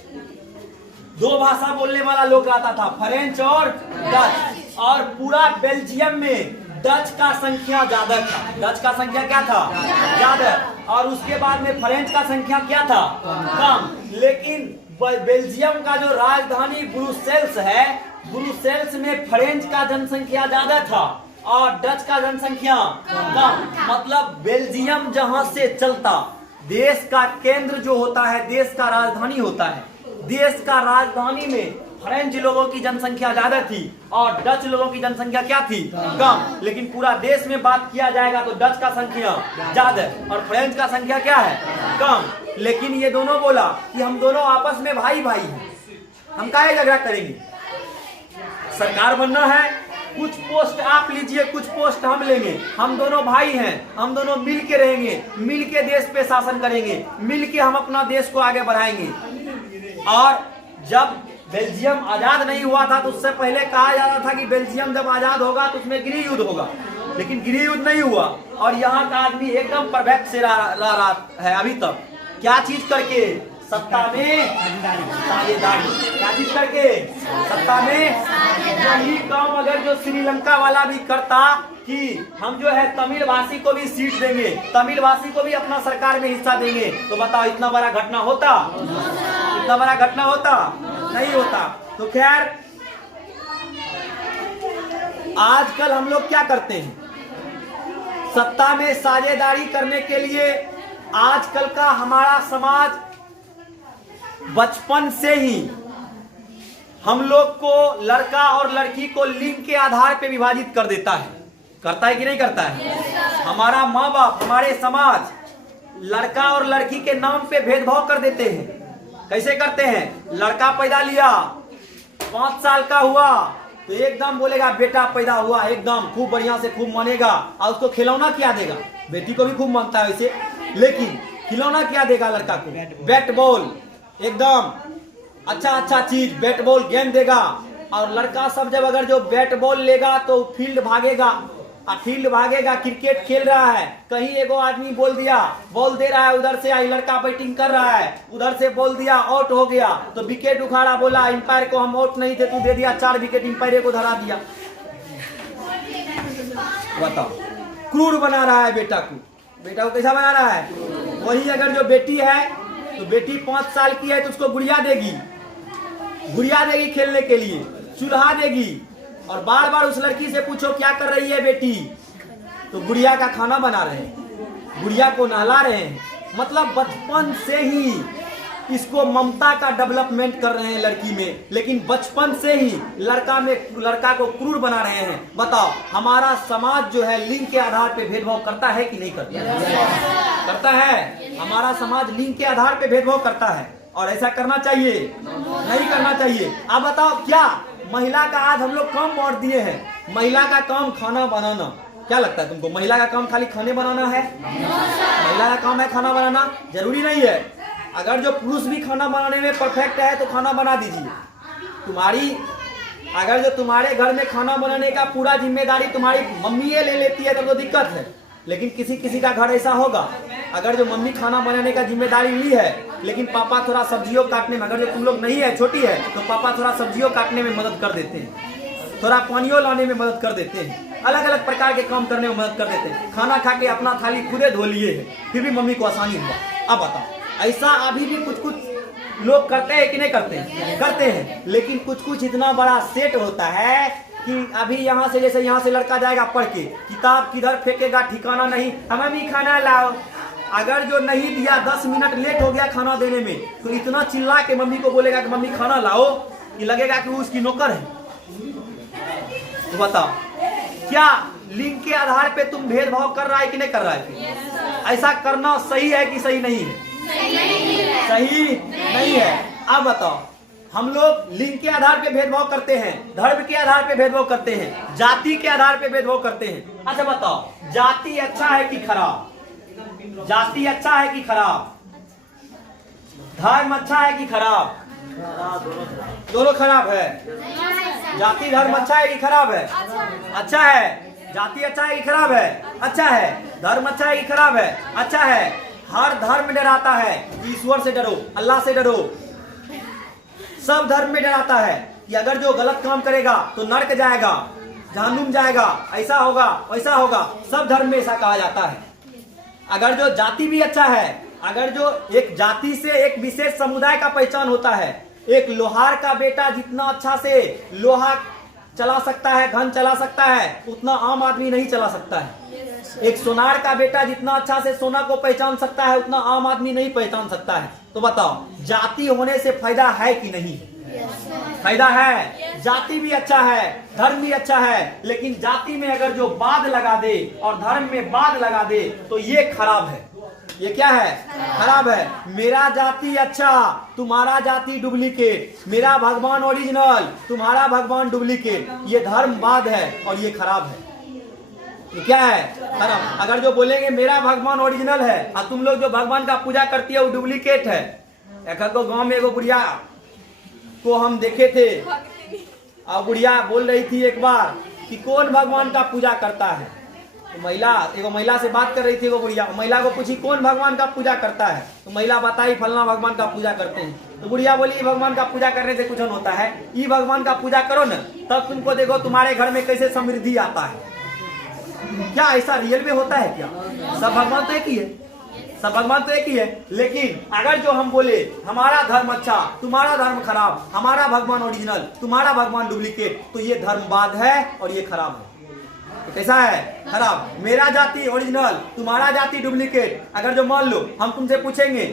दो भाषा बोलने वाला लोग रहता था, फ्रेंच और डच। और पूरा बेल्जियम में डच का संख्या ज्यादा था। डच का संख्या क्या था? ज्यादा। और उसके बाद में फ्रेंच का संख्या क्या था? कम। लेकिन बेल्जियम का जो राजधानी ब्रुसेल्स है, ब्रुसेल्स में फ्रेंच का जनसंख्या ज्यादा था और डच का जनसंख्या कम। मतलब बेल्जियम जहां से चलता, देश का केंद्र जो होता है, देश का राजधानी होता है, देश का राजधानी में फ्रेंच लोगों की जनसंख्या ज्यादा थी और डच लोगों की जनसंख्या क्या थी? कम। लेकिन पूरा देश में बात किया जाएगा तो डच का संख्या ज्यादा और फ्रेंच का संख्या क्या है? कम। लेकिन ये दोनों बोला कि हम दोनों आपस में भाई भाई हैं, हम काहे झगड़ा करेंगे? सरकार बनना है, कुछ पोस्ट आप लीजिए, कुछ पोस्ट हम लेंगे, हम दोनों भाई हैं, हम दोनों मिल के रहेंगे, मिल के देश पे शासन करेंगे, मिल के हम अपना देश को आगे बढ़ाएंगे। और जब बेल्जियम आजाद नहीं हुआ था तो उससे पहले कहा जाता था कि बेल्जियम जब आजाद होगा तो उसमें गृह युद्ध होगा, लेकिन गृह युद्ध नहीं हुआ। और यहाँ का आदमी एकदम परफेक्ट से रहा है अभी तक। क्या चीज करके? सत्ता में साझेदारी। क्या चीज करके? सत्ता में। यही काम अगर जो श्रीलंका वाला भी करता कि हम जो है तमिल भाषी को भी सीट देंगे, तमिल भाषी को भी अपना सरकार में हिस्सा देंगे, तो बताओ इतना बड़ा घटना होता? इतना बड़ा घटना होता? नहीं होता। तो खैर, आजकल हम लोग क्या करते हैं? सत्ता में साझेदारी करने के लिए आजकल का हमारा समाज बचपन से ही हम लोग को लड़का और लड़की को लिंग के आधार पे विभाजित कर देता है। करता है कि नहीं करता है? हमारा माँ बाप, हमारे समाज लड़का और लड़की के नाम पे भेदभाव कर देते हैं। कैसे करते हैं? लड़का पैदा लिया, 5 साल का हुआ तो एकदम बोलेगा बेटा पैदा हुआ, एकदम खूब बढ़िया से खूब मानेगा। और उसको खिलौना क्या देगा? बेटी को भी खूब मांगता है वैसे, लेकिन खिलौना क्या देगा लड़का को? बैट बॉल, एकदम अच्छा चीज, बैट बॉल गेंद देगा। और लड़का सब जब अगर जो बैट बॉल लेगा तो फील्ड भागेगा, क्रिकेट खेल रहा है, कहीं एगो आदमी बोल दिया, बॉल दे रहा है उधर से, आई लड़का बैटिंग कर रहा है, उधर से बोल दिया, आउट हो गया तो विकेट उखाड़ा, बोला एम्पायर को हम आउट नहीं थे, तू दे दिया 4 विकेट, एम्पायर को धरा दिया। बताओ, क्रूर बना रहा है बेटा को। बेटा को कैसा बना रहा है? वही अगर जो बेटी है तो बेटी 5 साल की है तो उसको गुड़िया देगी खेलने के लिए, चूल्हा देगी। और बार बार उस लड़की से पूछो क्या कर रही है बेटी, तो गुड़िया का खाना बना रहे हैं, गुड़िया को नहला रहे हैं। मतलब बचपन से ही इसको ममता का डेवलपमेंट कर रहे हैं लड़की में, लेकिन बचपन से ही लड़का को क्रूर बना रहे हैं। बताओ, हमारा समाज जो है लिंग के आधार पे भेदभाव करता है कि नहीं करता? करता है। हमारा समाज लिंग के आधार पे भेदभाव करता है और ऐसा करना चाहिए? नहीं करना चाहिए। अब बताओ, क्या महिला का आज हम लोग काम बांट दिए हैं? महिला का काम खाना बनाना। क्या लगता है तुमको, महिला का काम खाली खाने बनाना है? महिला का काम है खाना बनाना? जरूरी नहीं है। अगर जो पुरुष भी खाना बनाने में परफेक्ट है तो खाना बना दीजिए। अगर जो तुम्हारे घर में खाना बनाने का पूरा जिम्मेदारी तुम्हारी मम्मी ले लेती है तब तो दिक्कत है। लेकिन किसी का घर ऐसा होगा, अगर जो मम्मी खाना बनाने का जिम्मेदारी ली है लेकिन पापा थोड़ा सब्जियों काटने में, अगर जो तुम लोग नहीं है, छोटी है, तो पापा थोड़ा सब्जियों काटने में मदद कर देते हैं, थोड़ा पानियों लाने में मदद कर देते हैं, अलग अलग प्रकार के काम करने में मदद कर देते हैं। खाना खा के अपना थाली खुदे धो लिए है, फिर भी मम्मी को आसानी हुआ। अब बताओ, ऐसा अभी भी कुछ लोग करते हैं कि नहीं करते हैं? करते हैं। लेकिन कुछ इतना बड़ा सेट होता है कि अभी यहाँ से लड़का जाएगा पढ़ के, किताब किधर फेंकेगा ठिकाना नहीं, हमें भी खाना लाओ। अगर जो नहीं दिया, 10 मिनट लेट हो गया खाना देने में, तो इतना चिल्ला के मम्मी को बोलेगा कि मम्मी खाना लाओ, कि लगेगा कि वो उसकी नौकर है। तो बताओ, क्या लिंग के आधार पे तुम भेदभाव कर रहा है कि नहीं कर रहा है? ऐसा करना सही है कि सही नहीं है? सही नहीं है। अब बताओ, हम लोग लिंग के आधार पे भेदभाव करते हैं, धर्म के आधार पे भेदभाव करते हैं, जाति के आधार पे भेदभाव करते हैं। अच्छा बताओ, जाति अच्छा है कि खराब? जाति अच्छा है कि खराब? धर्म अच्छा है कि खराब? दोनों खराब है। जाति धर्म अच्छा है कि खराब है? अच्छा है। जाति अच्छा है कि खराब है? अच्छा है। धर्म अच्छा है कि खराब है? अच्छा है। हर धर्म डराता है कि ईश्वर से डरो, अल्लाह से डरो। सब धर्म में डराता है कि अगर जो गलत काम करेगा तो नरक जाएगा, जहन्नुम जाएगा, ऐसा होगा वैसा होगा। सब धर्म में ऐसा कहा जाता है। अगर जो जाति भी अच्छा है, अगर जो एक जाति से एक विशेष समुदाय का पहचान होता है, एक लोहार का बेटा जितना अच्छा से लोहा चला सकता है, घन चला सकता है, उतना आम आदमी नहीं चला सकता है। एक सोनार का बेटा जितना अच्छा से सोना को पहचान सकता है, उतना आम आदमी नहीं पहचान सकता है। तो बताओ, जाति होने से फायदा है कि नहीं? फायदा है। जाति भी अच्छा है, धर्म भी अच्छा है, लेकिन जाति में अगर जो बाद लगा दे और धर्म में बाद लगा दे तो ये खराब है। ये क्या है? खराब है। मेरा जाति अच्छा, तुम्हारा जाति डुप्लीकेट, मेरा भगवान ओरिजिनल, तुम्हारा भगवान डुप्लीकेट, ये धर्मवाद है और ये खराब है। ये क्या है? खराब। अगर जो बोलेंगे मेरा भगवान ओरिजिनल है और तुम लोग जो भगवान का पूजा करती है वो डुप्लीकेट है। एक गांव में एगो बुढ़िया को हम देखे थे और बुढ़िया बोल रही थी एक बार कि कौन भगवान का पूजा करता है। तो एगो महिला से बात कर रही थी, वो बुढ़िया महिला को पूछी कौन भगवान का पूजा करता है, तो महिला बताई फलना भगवान का पूजा करते हैं। तो बुढ़िया बोली भगवान का पूजा करने से कुछ नहीं होता है, ये भगवान का पूजा करो ना, तब तुमको देखो तुम्हारे घर में कैसे समृद्धि आता है। क्या ऐसा रियल में होता है क्या? सब भगवान तो एक ही है, सब भगवान तो एक ही है। लेकिन अगर जो हम बोले हमारा धर्म अच्छा, तुम्हारा धर्म खराब, हमारा भगवान ओरिजिनल, तुम्हारा भगवान डुप्लीकेट, तो ये धर्मवाद है और ये खराब है। तो कैसा है? खराब। मेरा जाति ओरिजिनल, तुम्हारा जाति डुप्लीकेट। अगर जो मान लो हम तुमसे पूछेंगे,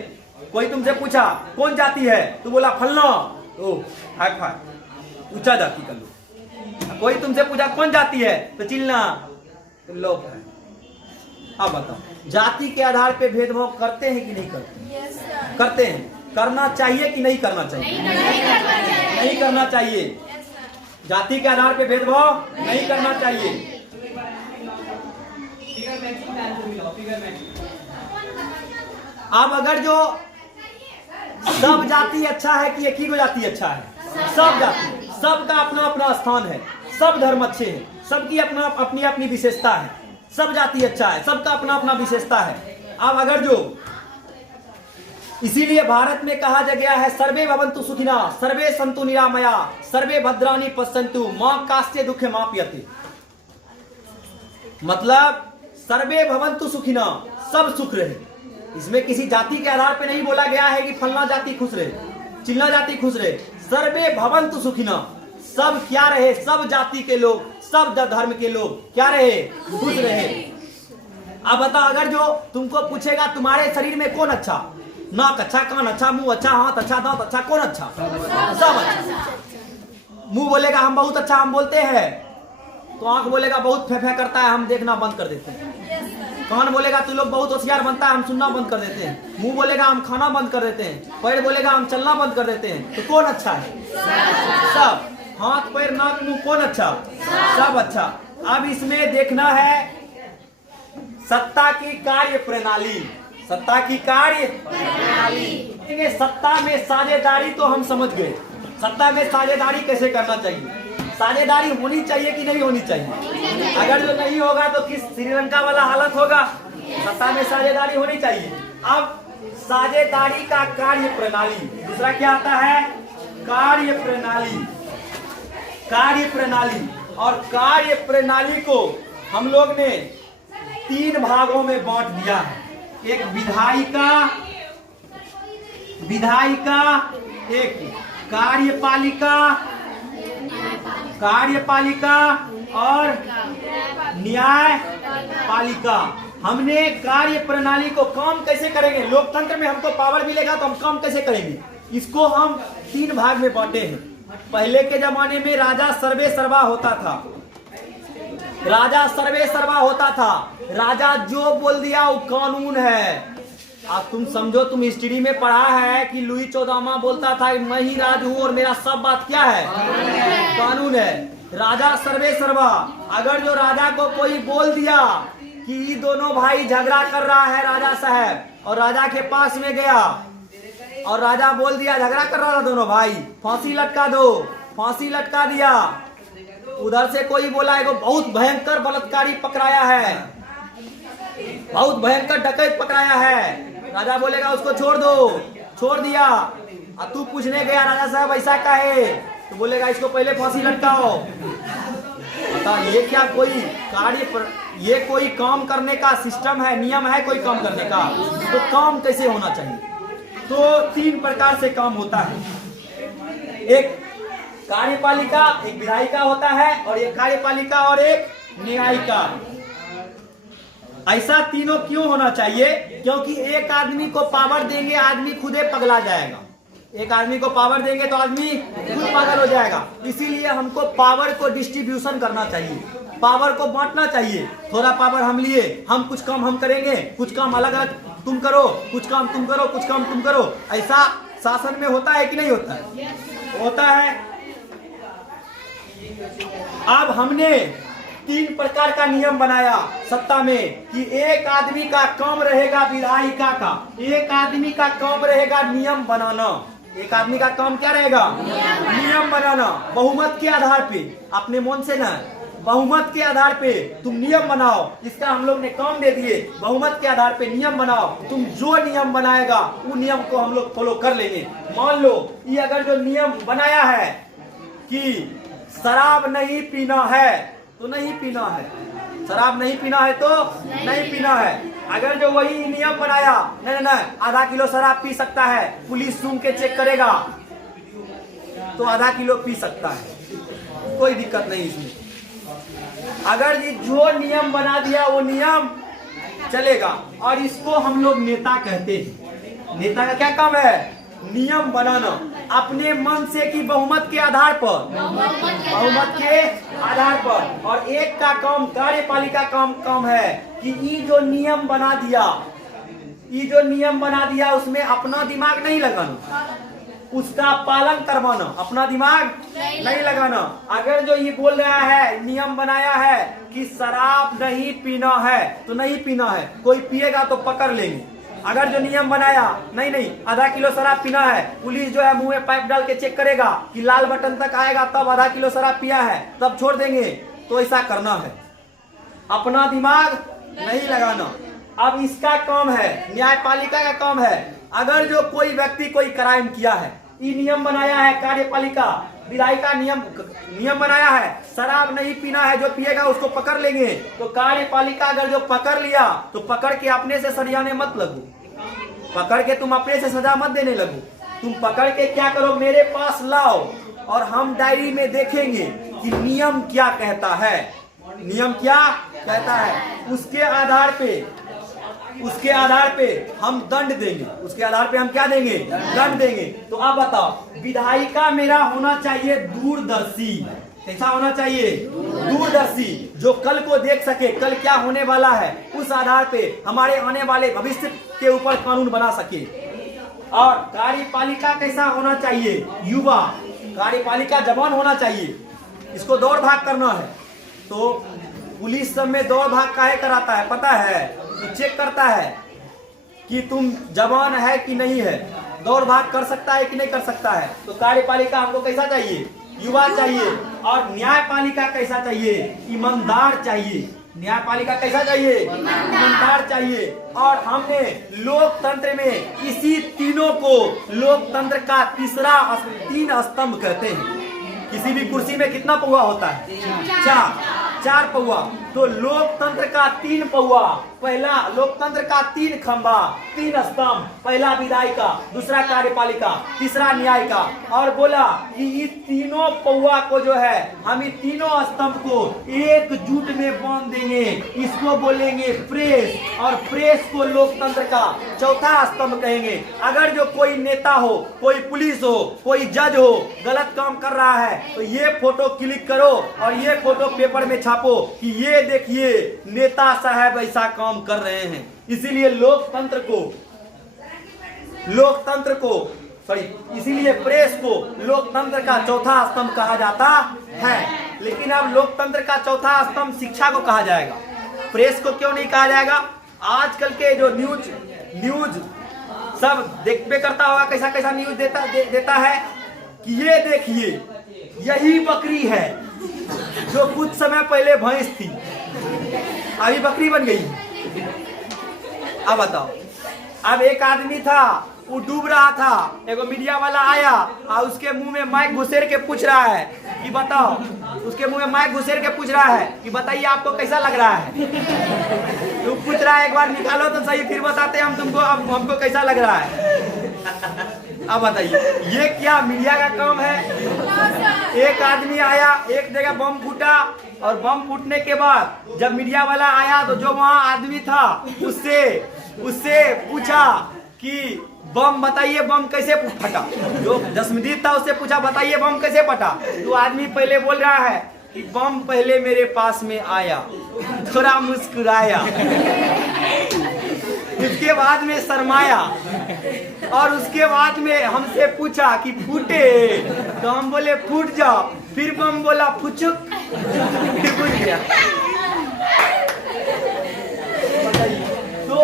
कोई तुमसे पूछा कौन जाति है, तो बोला फलना, ओ हाई फाई ऊंचा जाति का लोग। कोई तुमसे पूछा कौन जाति है, तो चिल्ला लोग है। अब बताओ, जाति के आधार पे भेदभाव करते हैं कि नहीं करते? करते हैं। करना चाहिए कि नहीं करना चाहिए? नहीं करना चाहिए। जाति के आधार पे भेदभाव नहीं करना चाहिए। अब अगर जो सब जाति अच्छा है कि एक ही को जाति अच्छा है? सब जाति, सबका अपना अपना स्थान है, सब धर्म अच्छे हैं, सबकी अपना अपनी अपनी विशेषता है, सब जाति अच्छा है, सबका अपना अपना विशेषता है। अब अगर जो इसीलिए भारत में कहा गया है सर्वे भवन्तु सुखिना, सर्वे सन्तु निरामया, सर्वे भद्राणि पश्यन्तु मां कास्य दुखे मापयति। मतलब सर्वे भवन्तु सुखिना, सब सुख रहे। इसमें किसी जाति के आधार पे नहीं बोला गया है कि फलना जाति खुश रहे, चिल्ला जाति खुश रहे। सर्वे भवन्तु सुखिना, सब क्या रहे, सब जाति के लोग, सब धर्म के लोग क्या रहे? खुश रहे। अब बताओ, अगर जो तुमको पूछेगा तुम्हारे शरीर में कौन अच्छा, नाक अच्छा, कान अच्छा, मुंह अच्छा, हाथ अच्छा, दांत अच्छा, कौन अच्छा? सब अच्छा। मुंह बोलेगा हम बहुत अच्छा हम बोलते हैं, तो आंख बोलेगा बहुत फे करता है, हम देखना बंद कर देते हैं। कान बोलेगा तू लोग बहुत होशियार बनता है, हम सुनना बंद कर देते हैं। मुंह बोलेगा हम खाना बंद कर देते हैं। पैर बोलेगा हम चलना बंद कर देते हैं। तो कौन अच्छा है? सब। हाथ पैर नाक मुंह कौन अच्छा? सब अच्छा। अब इसमें देखना है सत्ता की कार्य प्रणाली, सत्ता की कार्य प्रणाली। सत्ता में साझेदारी तो हम समझ गए, सत्ता में साझेदारी कैसे करना चाहिए। साझेदारी होनी चाहिए कि नहीं होनी चाहिए? अगर जो नहीं होगा तो किस श्रीलंका वाला हालत होगा। सत्ता में साझेदारी होनी चाहिए। अब साझेदारी का कार्य प्रणाली, दूसरा क्या आता है? कार्य प्रणाली। कार्य प्रणाली, और कार्य प्रणाली को हम लोग ने 3 भागों में बांट दिया है। एक विधायिका, एक कार्यपालिका, और न्यायपालिका। हमने कार्य प्रणाली को काम कैसे करेंगे, लोकतंत्र में हमको पावर मिलेगा तो हम काम कैसे करेंगे, इसको हम 3 भाग में बांटे हैं। पहले के जमाने में राजा सर्वे सर्वा होता था, राजा सर्वे सर्वा होता था। राजा जो बोल दिया वो कानून है। अब तुम समझो, तुम हिस्ट्री में पढ़ा है कि लुई 14वां बोलता था मैं ही राज हूं और मेरा सब बात क्या है, कानून है। राजा सर्वे सर्वा। अगर जो राजा को कोई बोल दिया कि ये दोनों भाई झगड़ा कर रहा है राजा साहब, और राजा के पास में गया और राजा बोल दिया झगड़ा कर रहा था दोनों भाई, फांसी लटका दो, फांसी लटका दिया। उधर से कोई बोला एगो बहुत भयंकर बलात्कारी पकड़ाया है, बहुत भयंकर डकैत पकड़ाया है, राजा बोलेगा उसको छोड़ दो, छोड़ दिया। अब तू पूछने गया राजा साहब ऐसा का है, तो बोलेगा इसको पहले फांसी लटकाओ। बता, ये क्या कोई कार्य पर, ये कोई काम करने का सिस्टम है, नियम है कोई काम करने का? तो काम कैसे होना चाहिए? तो 3 प्रकार से काम होता है। एक कार्यपालिका, एक विधायिका होता है, और एक कार्यपालिका और एक न्यायिका। ऐसा तीनों क्यों होना चाहिए? क्योंकि एक आदमी को पावर देंगे आदमी खुदे पगला जाएगा, एक आदमी को पावर देंगे तो आदमी खुद पागल हो जाएगा। इसीलिए हमको पावर को डिस्ट्रीब्यूशन करना चाहिए, पावर को बांटना चाहिए। थोड़ा पावर हम लिए, हम कुछ काम हम करेंगे, कुछ काम अलग अलग तुम करो, कुछ काम तुम करो, कुछ काम तुम करो। ऐसा शासन में होता है कि नहीं होता है? होता है। अब हमने 3 प्रकार का नियम बनाया सत्ता में कि एक आदमी का काम रहेगा विधायिका का, एक आदमी का काम रहेगा नियम बनाना। एक आदमी का काम क्या रहेगा? नियम बनाना। बहुमत के आधार पे, अपने मन से ना, बहुमत के आधार पे तुम नियम बनाओ। इसका हम लोग ने काम दे दिए, बहुमत के आधार पे नियम बनाओ। तुम जो नियम बनाएगा वो नियम को हम लोग फॉलो कर लेंगे। मान लो ये अगर जो नियम बनाया है कि शराब नहीं पीना है तो नहीं पीना है, शराब नहीं पीना है तो नहीं पीना है। अगर जो वही नियम बनाया नहीं नहीं आधा किलो शराब पी सकता है, पुलिस सूंघ के चेक करेगा तो आधा किलो पी सकता है, कोई दिक्कत नहीं इसमें। अगर ये जो नियम बना दिया वो नियम चलेगा। और इसको हम लोग नेता कहते हैं। नेता का क्या काम है? नियम बनाना अपने मन से कि बहुमत के आधार पर, बहुमत के आधार पर। और एक का काम कार्यपालिका काम है कि ये जो नियम बना दिया, ये जो नियम बना दिया उसमें अपना दिमाग नहीं लगाना, उसका पालन करवाना, अपना दिमाग नहीं लगाना। अगर जो ये बोल रहा है, नियम बनाया है कि शराब नहीं पीना है तो नहीं पीना है, कोई पिएगा तो पकड़ लेंगे। अगर जो नियम बनाया नहीं आधा किलो शराब पीना है, पुलिस जो है मुंह में पाइप डाल के चेक करेगा कि लाल बटन तक आएगा तब आधा किलो शराब पिया है तब छोड़ देंगे, तो ऐसा करना है, अपना दिमाग नहीं लगाना। अब इसका काम है, न्यायपालिका का काम है। अगर जो कोई व्यक्ति कोई क्राइम किया है, ये नियम बनाया है कार्यपालिका, विधायिका नियम बनाया है शराब नहीं पीना है, जो पिएगा उसको पकड़ लेंगे। तो कार्यपालिका अगर जो पकड़ लिया तो पकड़ के अपने से सरियाने मत लगो, पकड़ के तुम अपने से सजा मत देने लगो। तुम पकड़ के क्या करो, मेरे पास लाओ और हम डायरी में देखेंगे कि नियम क्या कहता है, नियम क्या कहता है। उसके आधार पे हम दंड देंगे, उसके आधार पे हम क्या देंगे? दंड देंगे। तो आप बताओ, विधायिका मेरा होना चाहिए दूरदर्शी। कैसा होना चाहिए? दूरदर्शी, जो कल को देख सके, कल क्या होने वाला है, उस आधार पे हमारे आने वाले भविष्य के ऊपर कानून बना सके। और कार्यपालिका कैसा होना चाहिए? युवा। कार्यपालिका जवान होना चाहिए, इसको दौड़ भाग करना है। तो पुलिस सब में दौड़ भाग काहे कराता है पता है? तो चेक करता है कि तुम जवान है कि नहीं है, दौड़ भाग कर सकता है कि नहीं कर सकता है। तो कार्यपालिका हमको कैसा चाहिए? युवा चाहिए। और न्यायपालिका कैसा चाहिए? ईमानदार चाहिए। न्यायपालिका कैसा चाहिए? ईमानदार चाहिए। और हमने लोकतंत्र में इसी तीनों को लोकतंत्र का तीन स्तंभ कहते हैं। किसी भी कुर्सी में कितना पौवा होता है? चार पौवा। तो लोकतंत्र का 3 पौवा, पहला लोकतंत्र का 3 खंभा, 3 स्तंभ, पहला विधायिका, दूसरा कार्यपालिका, तीसरा न्यायिका। और बोला कि इस तीनों पौवा को जो है हम इन तीनों स्तंभ को एकजुट में बांध देंगे, इसको बोलेंगे प्रेस। और प्रेस को लोकतंत्र का चौथा स्तंभ कहेंगे। अगर जो कोई नेता हो, कोई पुलिस हो, कोई जज हो, गलत काम कर रहा है तो ये फोटो क्लिक करो और ये फोटो पेपर में छापो। छापो कि ये देखिए नेता साहब ऐसा काम कर रहे हैं। इसीलिए इसीलिए प्रेस को लोकतंत्र का चौथा स्तंभ कहा जाता है। लेकिन अब लोकतंत्र का चौथा स्तंभ शिक्षा को कहा जाएगा, प्रेस को क्यों नहीं कहा जाएगा? आजकल के जो न्यूज सब देखबे करता होगा, कैसा कैसा न्यूज देता है कि ये देखिए यही बकरी है जो कुछ समय पहले भैंस थी, अभी बकरी बन गई। अब बताओ, अब एक आदमी था वो डूब रहा था, एगो मीडिया वाला आया और उसके मुंह में माइक घुसेर के पूछ रहा है कि बताओ, उसके मुंह में माइक घुसेर के पूछ रहा है कि बताइए आपको कैसा लग रहा है। तू पूछ रहा है एक बार निकालो तो सही, फिर बताते हम तुमको हमको कैसा लग रहा है। अब बताइए ये क्या मीडिया का काम है? एक आदमी आया, एक जगह बम फूटा और बम फूटने के बाद जब मीडिया वाला आया तो जो वहाँ आदमी था उससे पूछा कि बम बताइए बम कैसे फटा। जो दसमदीद था उससे पूछा बताइए बम कैसे फटा। तो आदमी पहले बोल रहा है कि बम पहले मेरे पास में आया, थोड़ा मुस्कुराया, उसके बाद में शर्माया और उसके बाद में हमसे पूछा कि फूटे, तो हम बोले फूट जाओ, फिर बम बोला फुचुक, फिर फूट गया। तो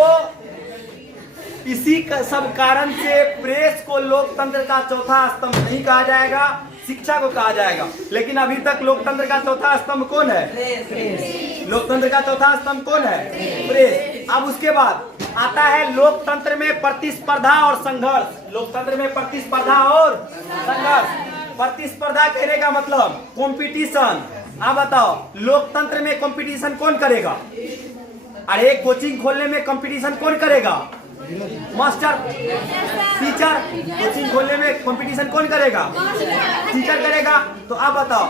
इसी सब कारण से प्रेस को लोकतंत्र का चौथा स्तंभ नहीं कहा जाएगा, शिक्षा को कहा जाएगा। लेकिन अभी तक लोकतंत्र का चौथा स्तंभ कौन है? प्रेस। लोकतंत्र का चौथा स्तंभ कौन है? प्रेस। अब उसके बाद आता है लोकतंत्र में प्रतिस्पर्धा और संघर्ष। लोकतंत्र में प्रतिस्पर्धा और संघर्ष। प्रतिस्पर्धा कहने का मतलब कंपटीशन। अब बताओ लोकतंत्र में कंपटीशन कौन करेगा? अरे कोचिंग खोलने में कंपटीशन कौन करेगा? Master, teacher. कोचिंग खोलने में कंपटीशन कौन करेगा? टीचर करेगा। तो अब बताओ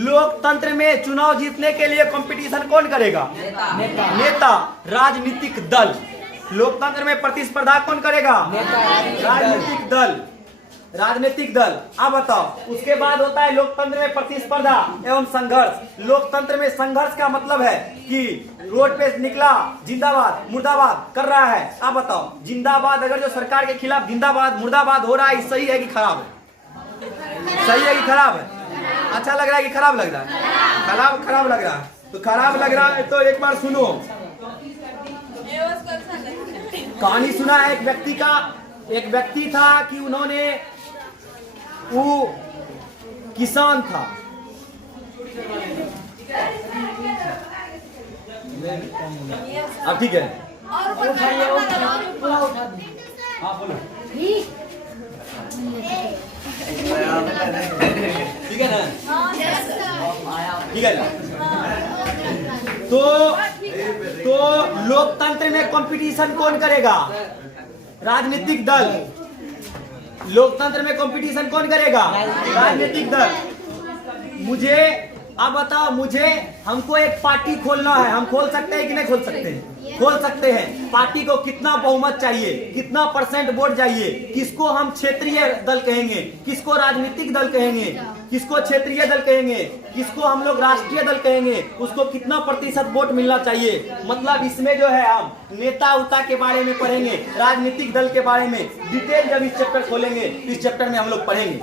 लोकतंत्र में चुनाव जीतने के लिए कंपटीशन कौन करेगा? नेता। राजनीतिक दल। लोकतंत्र में प्रतिस्पर्धा कौन करेगा? राजनीतिक दल। अब बताओ उसके बाद होता है लोकतंत्र में प्रतिस्पर्धा एवं संघर्ष। लोकतंत्र में संघर्ष का मतलब है कि रोड पे निकला जिंदाबाद मुर्दाबाद कर रहा है। अब बताओ जिंदाबाद अगर जो सरकार के खिलाफ जिंदाबाद मुर्दाबाद हो रहा है, सही है कि खराब है? सही है कि खराब है? अच्छा लग रहा है कि खराब लग रहा है? खराब लग रहा है। तो खराब लग रहा है तो एक बार सुनो, कहानी सुना है एक व्यक्ति का। एक व्यक्ति था कि वो किसान था। अब ठीक है, हाँ बोलो। ठीक है ना? ठीक है ना? तो लोकतंत्र में कंपटीशन कौन करेगा? राजनीतिक दल। लोकतंत्र में कंपटीशन कौन करेगा? राजनीतिक दल। मुझे अब बताओ, हमको एक पार्टी खोलना है, हम खोल सकते हैं कि नहीं खोल सकते हैं? खोल सकते हैं। पार्टी को कितना बहुमत चाहिए, कितना % वोट चाहिए, किसको हम क्षेत्रीय दल कहेंगे, किसको राजनीतिक दल कहेंगे, किसको क्षेत्रीय दल कहेंगे, किसको हम लोग राष्ट्रीय दल कहेंगे, उसको कितना % वोट मिलना चाहिए। मतलब इसमें जो है हम नेता उता के बारे में पढ़ेंगे, राजनीतिक दल के बारे में डिटेल जब इस चैप्टर खोलेंगे, इस चैप्टर में हम लोग पढ़ेंगे।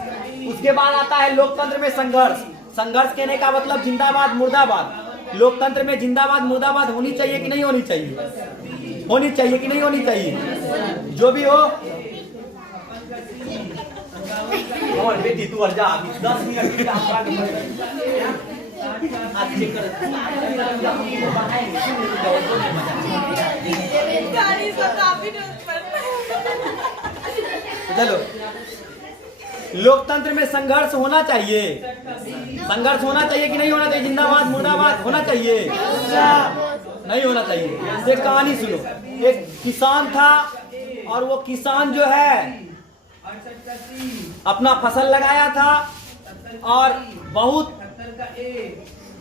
उसके बाद आता है लोकतंत्र में संघर्ष। संघर्ष कहने का मतलब जिंदाबाद मुर्दाबाद। लोकतंत्र में जिंदाबाद मुर्दाबाद होनी चाहिए कि नहीं होनी चाहिए? होनी चाहिए कि नहीं होनी चाहिए? जो भी हो। और बेटी तू जा, 10 मिनट चलो। लोकतंत्र में संघर्ष होना चाहिए। संघर्ष होना चाहिए कि नहीं होना चाहिए? जिंदाबाद मुर्दाबाद होना चाहिए? नहीं होना चाहिए। एक कहानी सुनो। एक किसान था और वो किसान जो है अपना फसल लगाया था और बहुत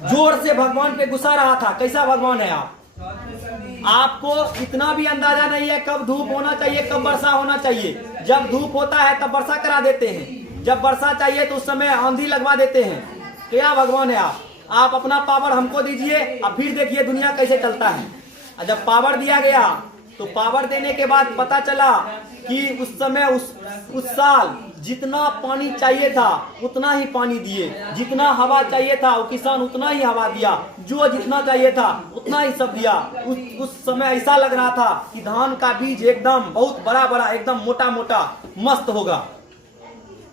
जोर से भगवान पे गुस्सा रहा था। कैसा भगवान है आप? आपको इतना भी अंदाजा नहीं है कब धूप होना चाहिए, कब वर्षा होना चाहिए। जब धूप होता है तब वर्षा करा देते हैं, जब वर्षा चाहिए तो उस समय आंधी लगवा देते हैं। क्या भगवान है आप? आप अपना पावर हमको दीजिए, अब फिर देखिए दुनिया कैसे चलता है। और जब पावर दिया गया तो पावर देने के बाद पता चला कि उस समय उस साल जितना पानी चाहिए था उतना ही पानी दिए, जितना हवा चाहिए था वो किसान उतना ही हवा दिया, जो जितना चाहिए था उतना ही सब दिया। उस समय ऐसा लग रहा था कि धान का बीज एकदम बहुत बड़ा बड़ा एकदम मोटा मोटा मस्त होगा।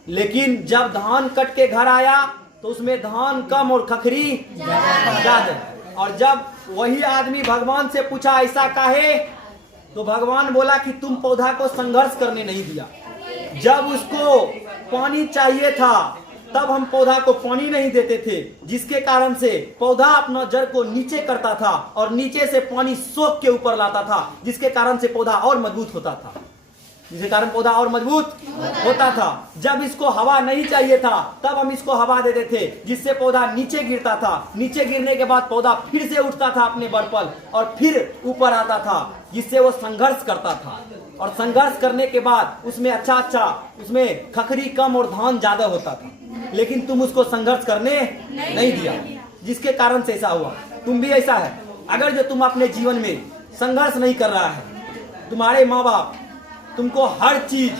लेकिन जब धान कट के घर आया तो उसमें धान कम और खखरी ज्यादा। और जब वही आदमी भगवान से पूछा ऐसा काहे, तो भगवान बोला कि तुम पौधा को संघर्ष करने नहीं दिया। जब उसको पानी चाहिए था तब हम पौधा को पानी नहीं देते थे, जिसके कारण से पौधा अपना जड़ को नीचे करता था और नीचे से पानी सोख के ऊपर लाता था, जिसके कारण से पौधा और मजबूत होता था, जिसके कारण पौधा और मजबूत होता था। जब इसको हवा नहीं चाहिए था तब हम इसको हवा देते थे, जिससे पौधा नीचे गिरता था। नीचे गिरने के बाद पौधा फिर से उठता था अपने बल पर और फिर ऊपर आता था, जिससे वो संघर्ष करता था। और संघर्ष करने के बाद उसमें अच्छा उसमें खखरी कम और धान ज्यादा होता था। लेकिन तुम उसको संघर्ष करने नहीं दिया, जिसके कारण से ऐसा हुआ। तुम भी ऐसा है, अगर जो तुम अपने जीवन में संघर्ष नहीं कर रहा है, तुम्हारे माँ बाप तुमको हर चीज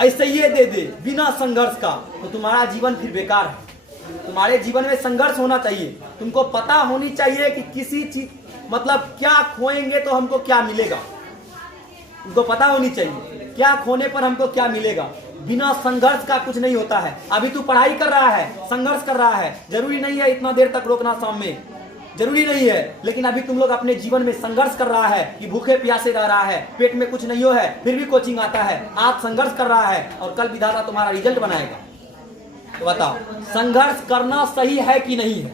ऐसे ये दे दे बिना संघर्ष का, तो तुम्हारा जीवन फिर बेकार है। तुम्हारे जीवन में संघर्ष होना चाहिए। तुमको पता होनी चाहिए कि किसी चीज मतलब क्या खोएंगे तो हमको क्या मिलेगा। तुमको पता होनी चाहिए क्या खोने पर हमको क्या मिलेगा। बिना संघर्ष का कुछ नहीं होता है। अभी तू पढ़ाई कर रहा है, संघर्ष कर रहा है, जरूरी नहीं है इतना देर तक रोकना शाम में, जरूरी नहीं है। लेकिन अभी तुम लोग अपने जीवन में संघर्ष कर रहा है कि भूखे प्यासे रह रहा है, पेट में कुछ नहीं हो है, फिर भी कोचिंग आता है। आज संघर्ष कर रहा है और कल विधाता तुम्हारा रिजल्ट बनाएगा। तो बताओ संघर्ष करना सही है कि नहीं है?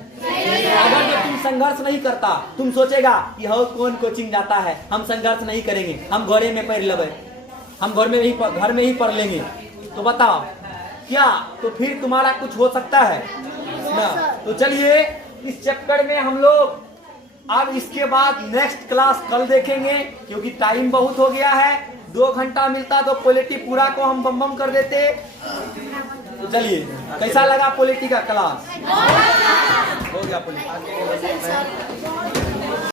अगर जो तुम संघर्ष नहीं करता, तुम सोचेगा कि हो कौन कोचिंग जाता है, हम संघर्ष नहीं करेंगे, हम घरे में पढ़ लेंगे, हम घर में ही पढ़ लेंगे। तो बताओ क्या तो फिर तुम्हारा कुछ हो सकता है ना? तो चलिए इस चैप्टर में हम लोग अब इसके बाद नेक्स्ट क्लास कल देखेंगे, क्योंकि टाइम बहुत हो गया है। 2 घंटा मिलता तो पॉलिटी पूरा को हम बम कर देते। तो चलिए कैसा लगा पॉलिटी का क्लास? हो गया पॉलिटी।